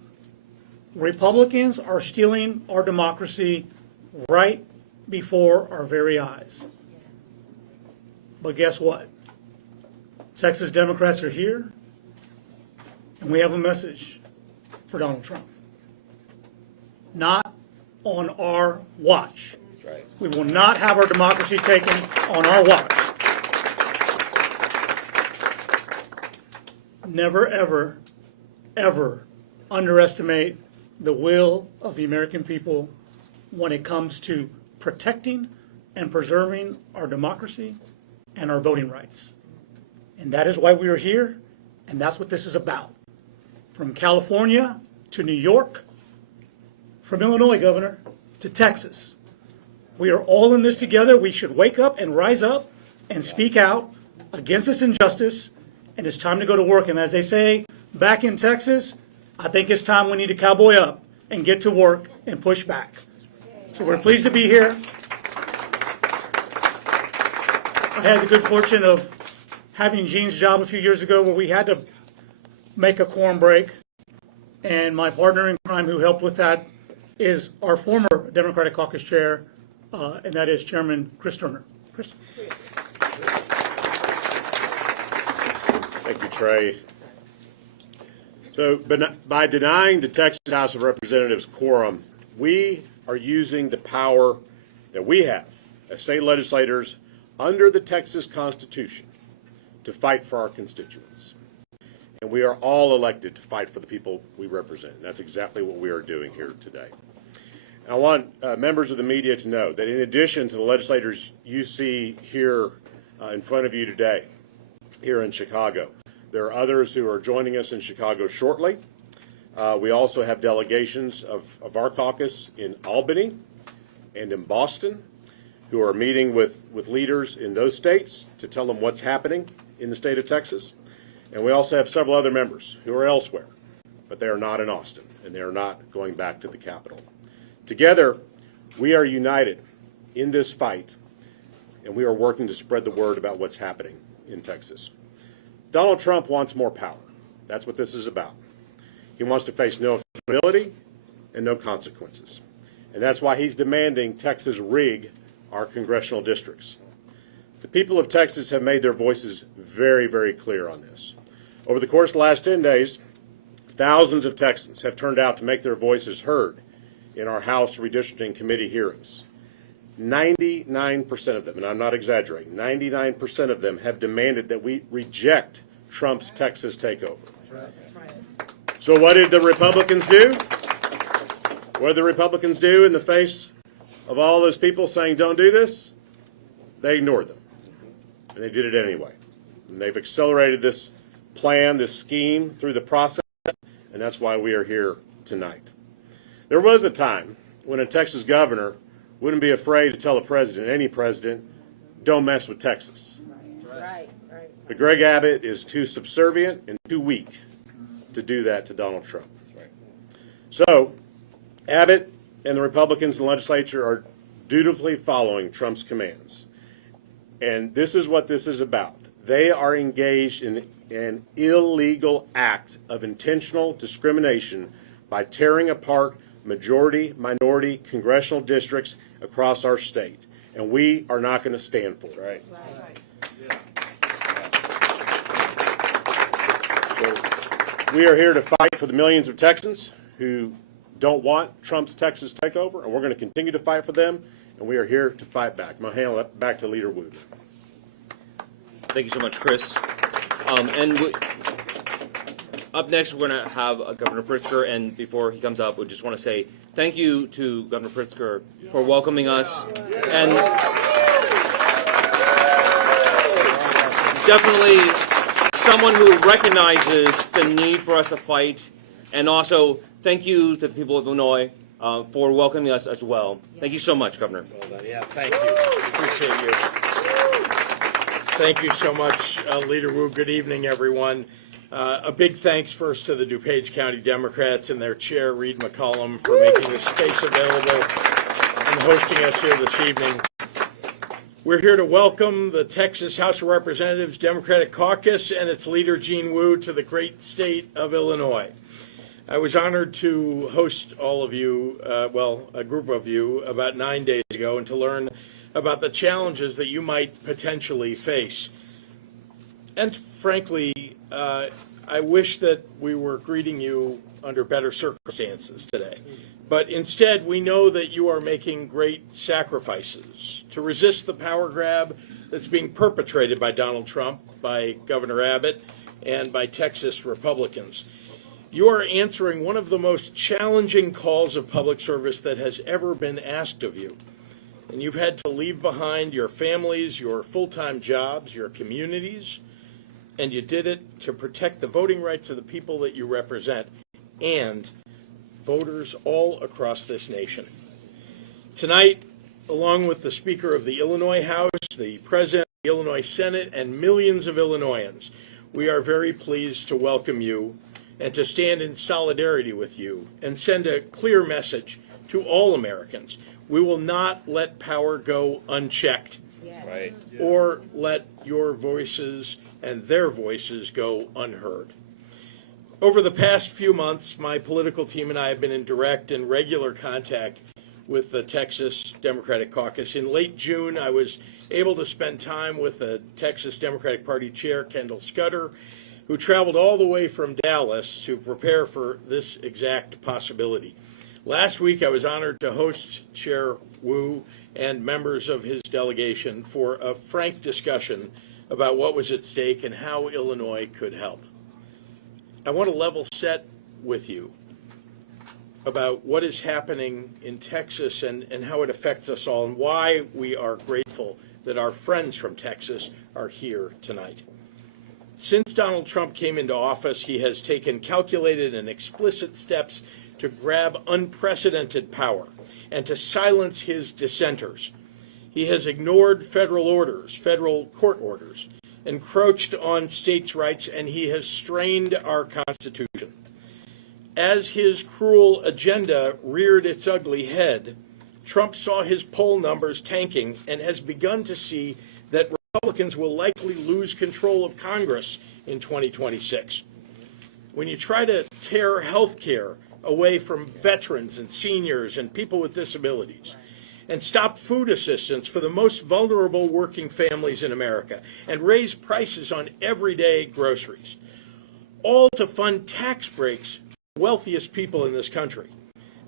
Republicans are stealing our democracy right before our very eyes. But guess what? Texas Democrats are here, and we have a message for Donald Trump. Not on our watch. That's right. We will not have our democracy taken on our watch. Never, ever, ever underestimate the will of the American people when it comes to protecting and preserving our democracy and our voting rights. And that is why we are here, and that's what this is about. From California to New York, from Illinois, Governor, to Texas. We are all in this together. We should wake up and rise up and speak out against this injustice, and it's time to go to work. And as they say back in Texas, I think it's time we need to cowboy up and get to work and push back. So we're pleased to be here. I had the good fortune of having Gene's job a few years ago where we had to make a quorum break. And my partner in crime who helped with that is our former Democratic Caucus Chair, and that is Chairman Chris Turner. Chris. Thank you, Trey. So by denying the Texas House of Representatives quorum, we are using the power that we have as state legislators under the Texas Constitution to fight for our constituents. And we are all elected to fight for the people we represent. And that's exactly what we are doing here today. I want members of the media to know that in addition to the legislators you see here in front of you today, here in Chicago, there are others who are joining us in Chicago shortly. We also have delegations of our caucus in Albany and in Boston who are meeting with leaders in those states to tell them what's happening in the state of Texas. And we also have several other members who are elsewhere, but they are not in Austin, and they are not going back to the Capitol. Together, we are united in this fight, and we are working to spread the word about what's happening in Texas. Donald Trump wants more power. That's what this is about. He wants to face no accountability and no consequences. And that's why he's demanding Texas rig our congressional districts. The people of Texas have made their voices very, very clear on this. Over the course of the last 10 days, thousands of Texans have turned out to make their voices heard in our House Redistricting Committee hearings. 99% of them, and I'm not exaggerating, 99% of them have demanded that we reject Trump's Texas takeover. So what did the Republicans do? What did the Republicans do in the face of all those people saying don't do this? They ignored them. And they did it anyway. And they've accelerated this plan, this scheme through the process, and that's why we are here tonight. There was a time when a Texas governor wouldn't be afraid to tell a president, any president, don't mess with Texas. Right. But Greg Abbott is too subservient and too weak to do that to Donald Trump. So Abbott and the Republicans in the legislature are dutifully following Trump's commands. And this is what this is about. They are engaged in an illegal act of intentional discrimination by tearing apart majority-minority congressional districts across our state. and we are not going to stand for it. Right. So we are here to fight for the millions of Texans who don't want Trump's Texas takeover, and we're going to continue to fight for them, and we are here to fight back. I'm going to hand it back to Leader Wood. Thank you so much, Chris. Up next, we're going to have Governor Pritzker, and before he comes up, we just want to say thank you to Governor Pritzker for welcoming us, and definitely someone who recognizes the need for us to fight, and also thank you to the people of Illinois for welcoming us as well. Thank you so much, Governor. Well done. Yeah, thank you. Appreciate you. Thank you so much, Leader Wu. Good evening, everyone. A big thanks first to the DuPage County Democrats and their chair, Reed McCollum, for making this space available and hosting us here this evening. We're here to welcome the Texas House of Representatives Democratic Caucus and its leader, Gene Wu, to the great state of Illinois. I was honored to host all of you, a group of you, about 9 days ago, and to learn about the challenges that you might potentially face. And frankly, I wish that we were greeting you under better circumstances today. But instead, we know that you are making great sacrifices to resist the power grab that's being perpetrated by Donald Trump, by Governor Abbott, and by Texas Republicans. You are answering one of the most challenging calls of public service that has ever been asked of you. And you've had to leave behind your families, your full-time jobs, your communities, and you did it to protect the voting rights of the people that you represent and voters all across this nation. Tonight, along with the Speaker of the Illinois House, the President of the Illinois Senate, and millions of Illinoisans, we are very pleased to welcome you and to stand in solidarity with you and send a clear message to all Americans. We will not let power go unchecked, Right. or let your voices and their voices go unheard. Over the past few months, my political team and I have been in direct and regular contact with the Texas Democratic Caucus. In late June, I was able to spend time with the Texas Democratic Party Chair, Kendall Scudder, who traveled all the way from Dallas to prepare for this exact possibility. Last week, I was honored to host Chair Wu and members of his delegation for a frank discussion about what was at stake and how Illinois could help. I want to level set with you about what is happening in Texas and how it affects us all and why we are grateful that our friends from Texas are here tonight. Since Donald Trump came into office, he has taken calculated and explicit steps to grab unprecedented power and to silence his dissenters. He has ignored federal orders, federal court orders, encroached on states' rights, and he has strained our Constitution. As his cruel agenda reared its ugly head, Trump saw his poll numbers tanking and has begun to see that Republicans will likely lose control of Congress in 2026. When you try to tear health care away from veterans and seniors and people with disabilities, and stop food assistance for the most vulnerable working families in America, and raise prices on everyday groceries, all to fund tax breaks for the wealthiest people in this country,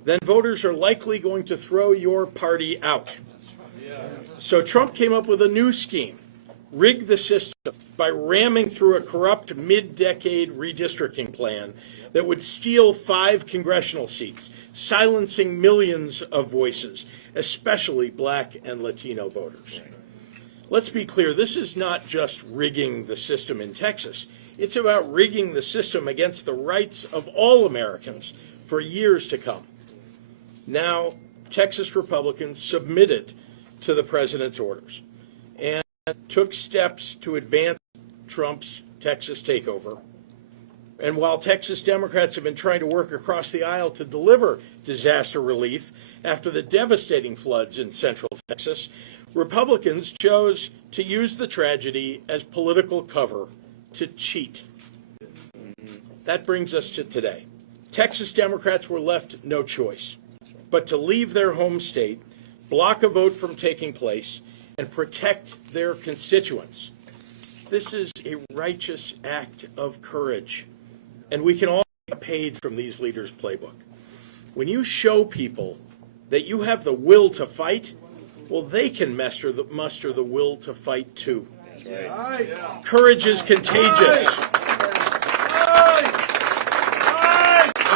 then voters are likely going to throw your party out. So Trump came up with a new scheme, rig the system by ramming through a corrupt mid-decade redistricting plan that would steal 5 congressional seats, silencing millions of voices, especially Black and Latino voters. Let's be clear, this is not just rigging the system in Texas. It's about rigging the system against the rights of all Americans for years to come. Now, Texas Republicans submitted to the president's orders and took steps to advance Trump's Texas takeover. And while Texas Democrats have been trying to work across the aisle to deliver disaster relief after the devastating floods in central Texas, Republicans chose to use the tragedy as political cover to cheat. That brings us to today. Texas Democrats were left no choice but to leave their home state block a vote from taking place, and protect their constituents. This is a righteous act of courage, and we can all get paid from these leaders' playbook. When you show people that you have the will to fight, well, they can muster the will to fight too. Courage is contagious.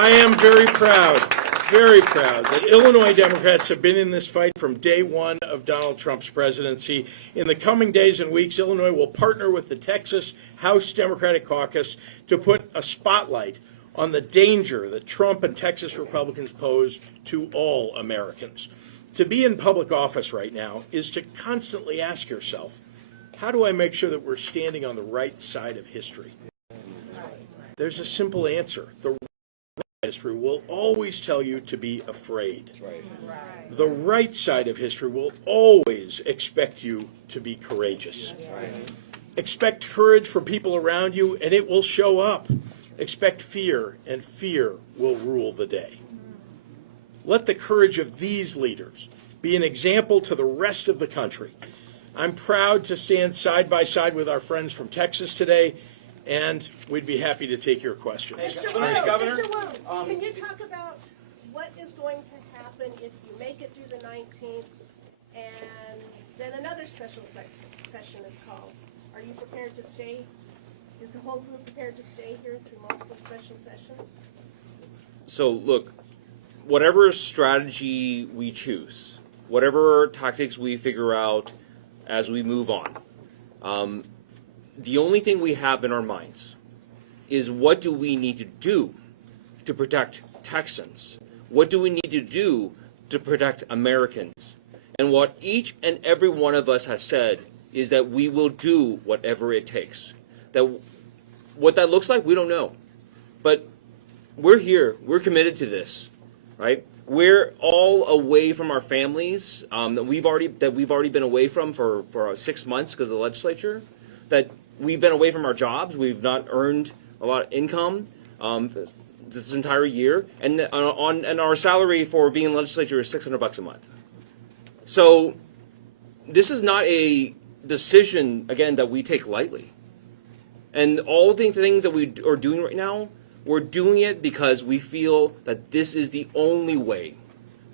I am very proud that Illinois Democrats have been in this fight from day one of Donald Trump's presidency. In the coming days and weeks, Illinois will partner with the Texas House Democratic Caucus to put a spotlight on the danger that Trump and Texas Republicans pose to all Americans. To be in public office right now is to constantly ask yourself, how do I make sure that we're standing on the right side of history? There's a simple answer. The history will always tell you to be afraid. The right side of history will always expect you to be courageous. Expect courage from people around you, and it will show up. Expect fear, and fear will rule the day. Let the courage of these leaders be an example to the rest of the country. I'm proud to stand side by side with our friends from Texas today, and we'd be happy to take your questions. Mr. Wu, can you talk about what is going to happen if you make it through the 19th and then another special session is called? Are you prepared to stay? Is the whole group prepared to stay here through multiple special sessions? So look, whatever strategy we choose, whatever tactics we figure out as we move on, the only thing we have in our minds is what do we need to do to protect Texans? What do we need to do to protect Americans? And what each and every one of us has said is that we will do whatever it takes. That what that looks like, we don't know. But we're here. We're committed to this, right? We're all away from our families that we've already been away from for 6 months because of the legislature. That we've been away from our jobs. We've not earned a lot of income this entire year, and our salary for being in the legislature is $600 a month. So this is not a decision, again, that we take lightly. And all the things that we are doing right now, we're doing it because we feel that this is the only way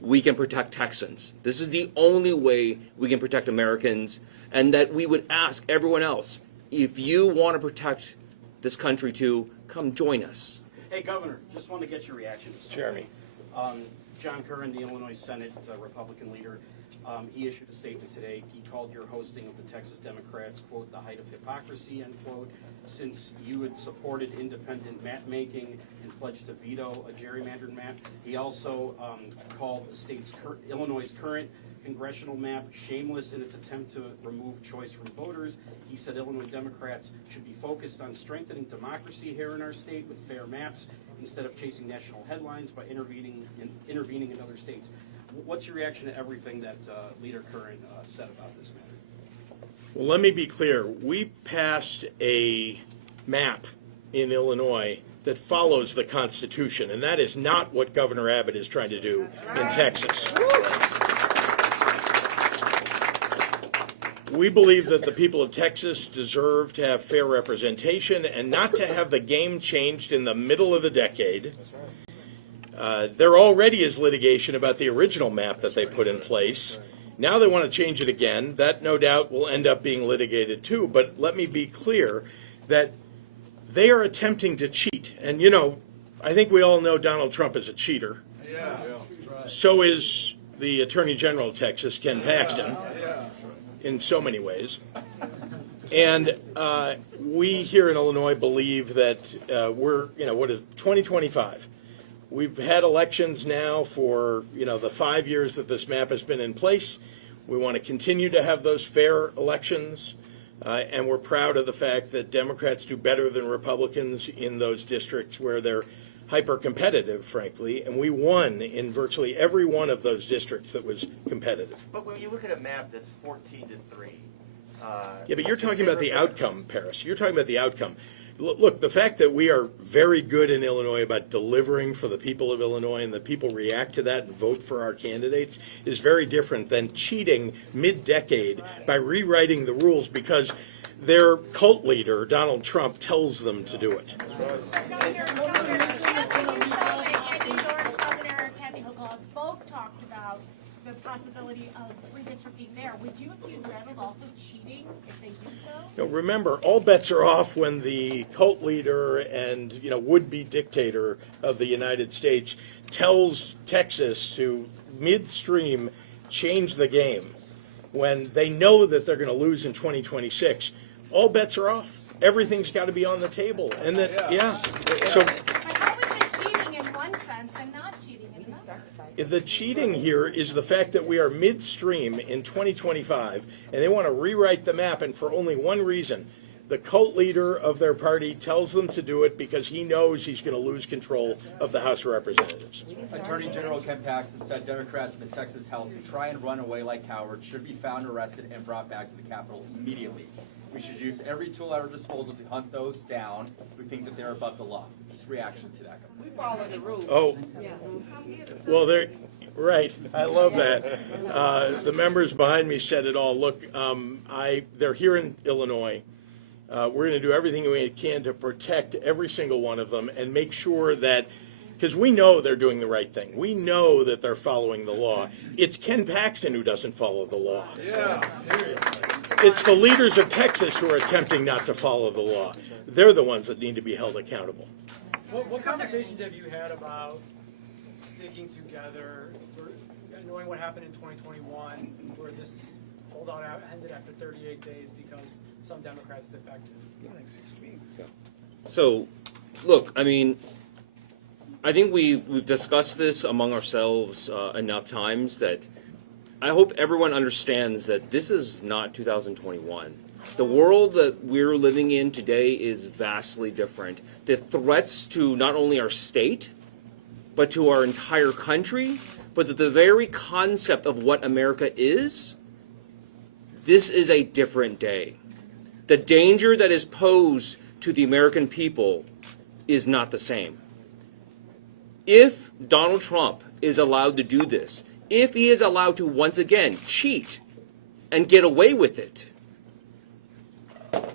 we can protect Texans. This is the only way we can protect Americans, and that we would ask everyone else, if you want to protect this country too, come join us. Hey, Governor, just want to get your reaction to something. Jeremy. John Curran, the Illinois Senate Republican leader, he issued a statement today. He called your hosting of the Texas Democrats, quote, the height of hypocrisy, end quote, since you had supported independent map making and pledged to veto a gerrymandered map. He also called the state's Illinois' current congressional map shameless in its attempt to remove choice from voters. He said Illinois Democrats should be focused on strengthening democracy here in our state with fair maps instead of chasing national headlines by intervening in other states. What's your reaction to everything that Leader Curran said about this matter? Well, let me be clear. We passed a map in Illinois that follows the Constitution, and that is not what Governor Abbott is trying to do in Texas. We believe that the people of Texas deserve to have fair representation and not to have the game changed in the middle of the decade. There already is litigation about the original map that they put in place. Now they want to change it again. That, no doubt, will end up being litigated too. But let me be clear that they are attempting to cheat. And, you know, I think we all know Donald Trump is a cheater. Yeah. So is the Attorney General of Texas, Ken Paxton, in so many ways. And we here in Illinois believe that we're, what is 2025? We've had elections now for, the 5 years that this map has been in place. We want to continue to have those fair elections, and we're proud of the fact that Democrats do better than Republicans in those districts where they're hyper-competitive, frankly, and we won in virtually every one of those districts that was competitive. But when you look at a map that's 14-3... yeah, but you're talking about the outcome, Paris. You're talking about the outcome. Look, the fact that we are very good in Illinois about delivering for the people of Illinois and the people react to that and vote for our candidates is very different than cheating mid-decade by rewriting the rules because their cult leader, Donald Trump, tells them to do it. Both talked about the possibility of redistricting there. Would you accuse them of also cheating if they do so? No, remember, all bets are off when the cult leader and would-be dictator of the United States tells Texas to midstream change the game when they know that they're going to lose in 2026. All bets are off. Everything's got to be on the table, and that So. But how is it cheating in one sense and not cheating in another? The cheating here is the fact that we are midstream in 2025, and they want to rewrite the map, and for only one reason. The cult leader of their party tells them to do it because he knows he's going to lose control of the House of Representatives. Attorney General Ken Paxton said Democrats in the Texas House who try and run away like cowards should be found, arrested, and brought back to the Capitol immediately. We should use every tool at our disposal to hunt those down who think that they're above the law. Just reaction to that. We follow the rules. Oh, well, they're right. I love that. The members behind me said it all. Look, they're here in Illinois. We're going to do everything we can to protect every single one of them and make sure that, because we know they're doing the right thing. We know that they're following the law. It's Ken Paxton who doesn't follow the law. Yeah. It's the leaders of Texas who are attempting not to follow the law. They're the ones that need to be held accountable. What conversations have you had about sticking together, knowing what happened in 2021, where this holdout ended after 38 days because some Democrats defected? So, look, I mean, I think we've discussed this among ourselves enough times that I hope everyone understands that this is not 2021. The world that we're living in today is vastly different. The threats to not only our state, but to our entire country, but to the very concept of what America is, this is a different day. The danger that is posed to the American people is not the same. If Donald Trump is allowed to do this, if he is allowed to once again cheat and get away with it,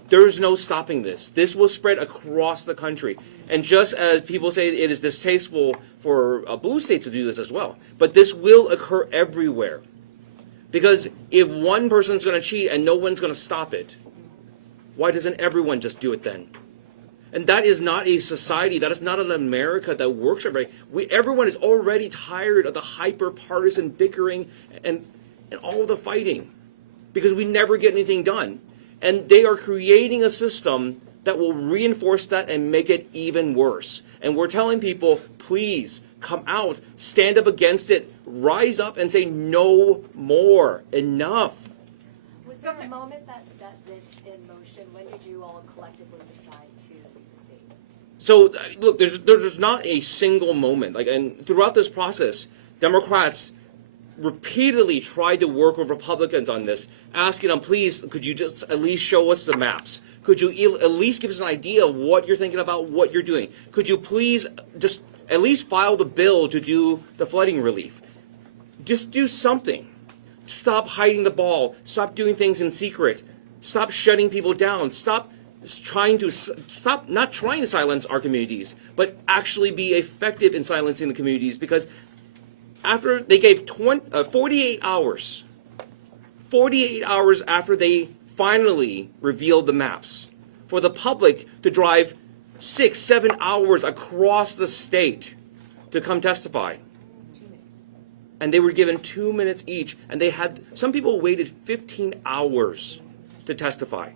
there is no stopping this. This will spread across the country. And just as people say it is distasteful for blue states to do this as well, but this will occur everywhere. Because if one person's going to cheat and no one's going to stop it, why doesn't everyone just do it then? And that is not a society, that is not an America that works for everybody. Everyone is already tired of the hyper-partisan bickering and all the fighting because we never get anything done. And they are creating a system that will reinforce that and make it even worse. And we're telling people, please, come out, stand up against it, rise up and say no more, enough. Was there a moment that set this in motion? When did you all collectively decide to leave the state? So, look, there's not a single moment. And throughout this process, Democrats repeatedly tried to work with Republicans on this, asking them, please, could you just at least show us the maps? Could you at least give us an idea of what you're thinking about, what you're doing? Could you please just at least file the bill to do the flooding relief? Just do something. Stop hiding the ball. Stop doing things in secret. Stop shutting people down. Stop not trying to silence our communities, but actually be effective in silencing the communities, because after they gave 48 hours after they finally revealed the maps, for the public to drive 6-7 hours across the state to come testify. And they were given 2 minutes each, and some people waited 15 hours to testify.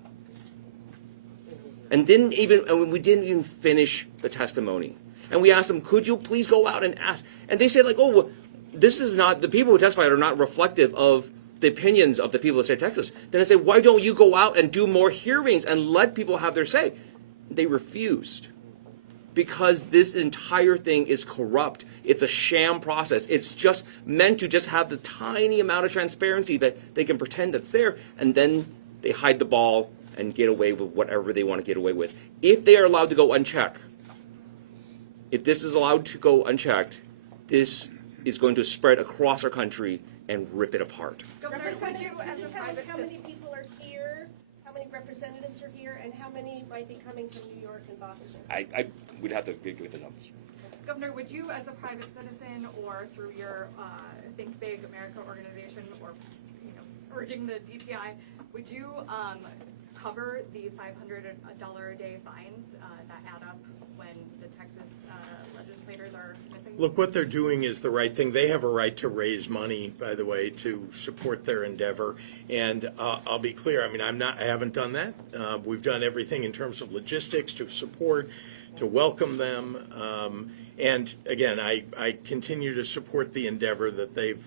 And we didn't even finish the testimony. And we asked them, could you please go out and ask? And they said, this is not, the people who testified are not reflective of the opinions of the people of the state of Texas. Then I said, why don't you go out and do more hearings and let people have their say? They refused. Because this entire thing is corrupt. It's a sham process. It's just meant to just have the tiny amount of transparency that they can pretend that's there, and then they hide the ball and get away with whatever they want to get away with. If they are allowed to go unchecked, if this is allowed to go unchecked, this is going to spread across our country and rip it apart. Governor, would you tell us how many people are here, how many representatives are here, and how many might be coming from New York and Boston? I would have to get the numbers. Governor, would you, as a private citizen or through your Think Big America organization, or urging the DPI, would you cover the $500 a day fines that add up when the Texas legislators are missing? Look, what they're doing is the right thing. They have a right to raise money, by the way, to support their endeavor. And I'll be clear. I mean, I haven't done that. We've done everything in terms of logistics to support, to welcome them. And again, I continue to support the endeavor that they've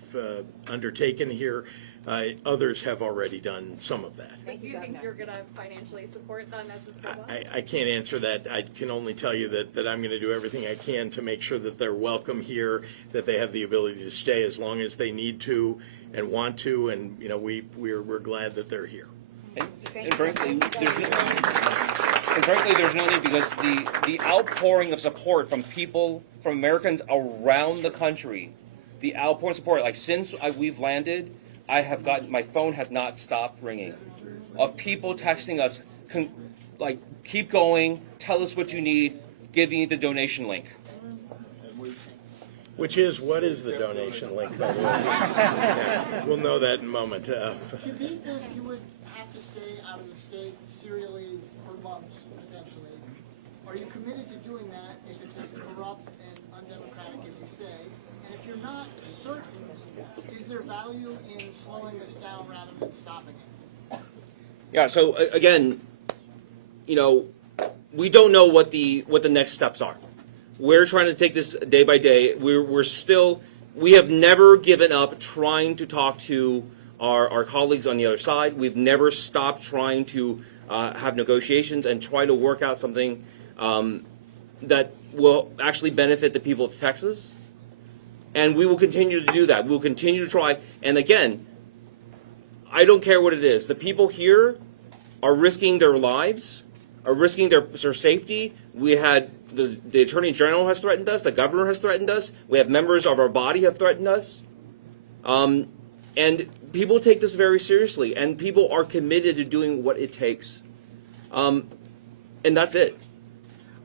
undertaken here. Others have already done some of that. Do you think you're going to financially support them as this goes on? I can't answer that. I can only tell you that I'm going to do everything I can to make sure that they're welcome here, that they have the ability to stay as long as they need to and want to, and we're glad that they're here. And frankly, there's no need, because the outpouring of support from people, from Americans around the country, the outpouring support, like since we've landed, I have gotten, my phone has not stopped ringing, of people texting us, like, keep going, tell us what you need, give you the donation link. What is the donation link, by the way? Yeah, we'll know that in a moment. To beat this, you would have to stay out of the state serially for months, potentially. Are you committed to doing that if it's as corrupt and undemocratic as you say? And if you're not certain, is there value in slowing this down rather than stopping it? Yeah, so again, we don't know what the next steps are. We're trying to take this day by day. We have never given up trying to talk to our colleagues on the other side. We've never stopped trying to have negotiations and try to work out something that will actually benefit the people of Texas. And we will continue to do that. We'll continue to try. And again, I don't care what it is. The people here are risking their lives, are risking their safety. We had the Attorney General has threatened us. The governor has threatened us. We have members of our body have threatened us. And people take this very seriously. And people are committed to doing what it takes. And that's it.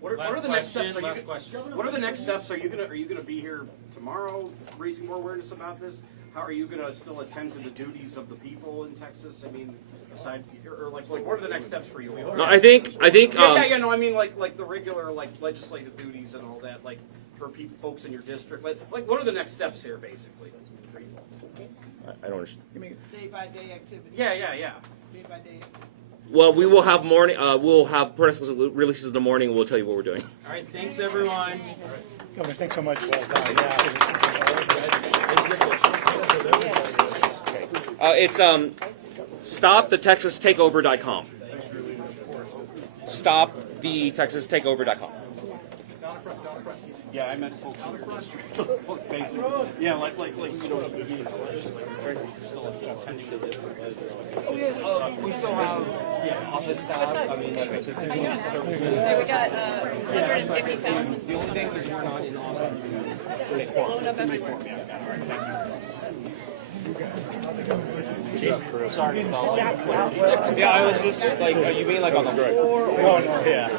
What are the next steps? What are the next steps? Are you gonna be here tomorrow, raising more awareness about this? How are you gonna still attend to the duties of the people in Texas? I mean, aside, or like what are the next steps for you? No, I think. No, I mean like the regular legislative duties and all that, like for folks in your district. Like what are the next steps here, basically? For you? I don't understand. Day by day activity. Yeah. Day by day. Well, we will have we'll have press releases in the morning. We'll tell you what we're doing. All right, thanks everyone. Governor, thanks so much. It's stopthetexastakeover.com. Stopthetexastakeover.com. Yeah, I meant folks in your district. Basically. Yeah, like still attending to this. Oh yeah, we still have office staff. I mean, We got 150,000. The only thing is we're not in office. Sorry about that. Yeah, I was just like, you mean like on the floor? No, yeah.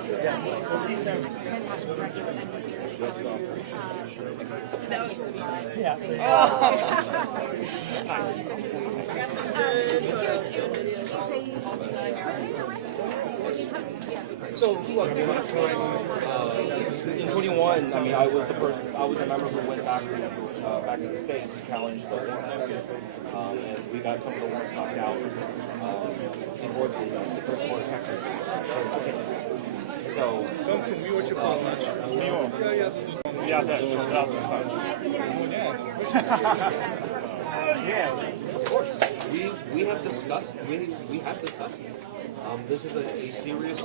So look, in 21, I mean, I was the member who went back to the state to challenge the warrants, and we got some of the warrants knocked out in Supreme Court of Texas. So, Yeah, that was fun. Yeah, of course. We have discussed this. This is a serious.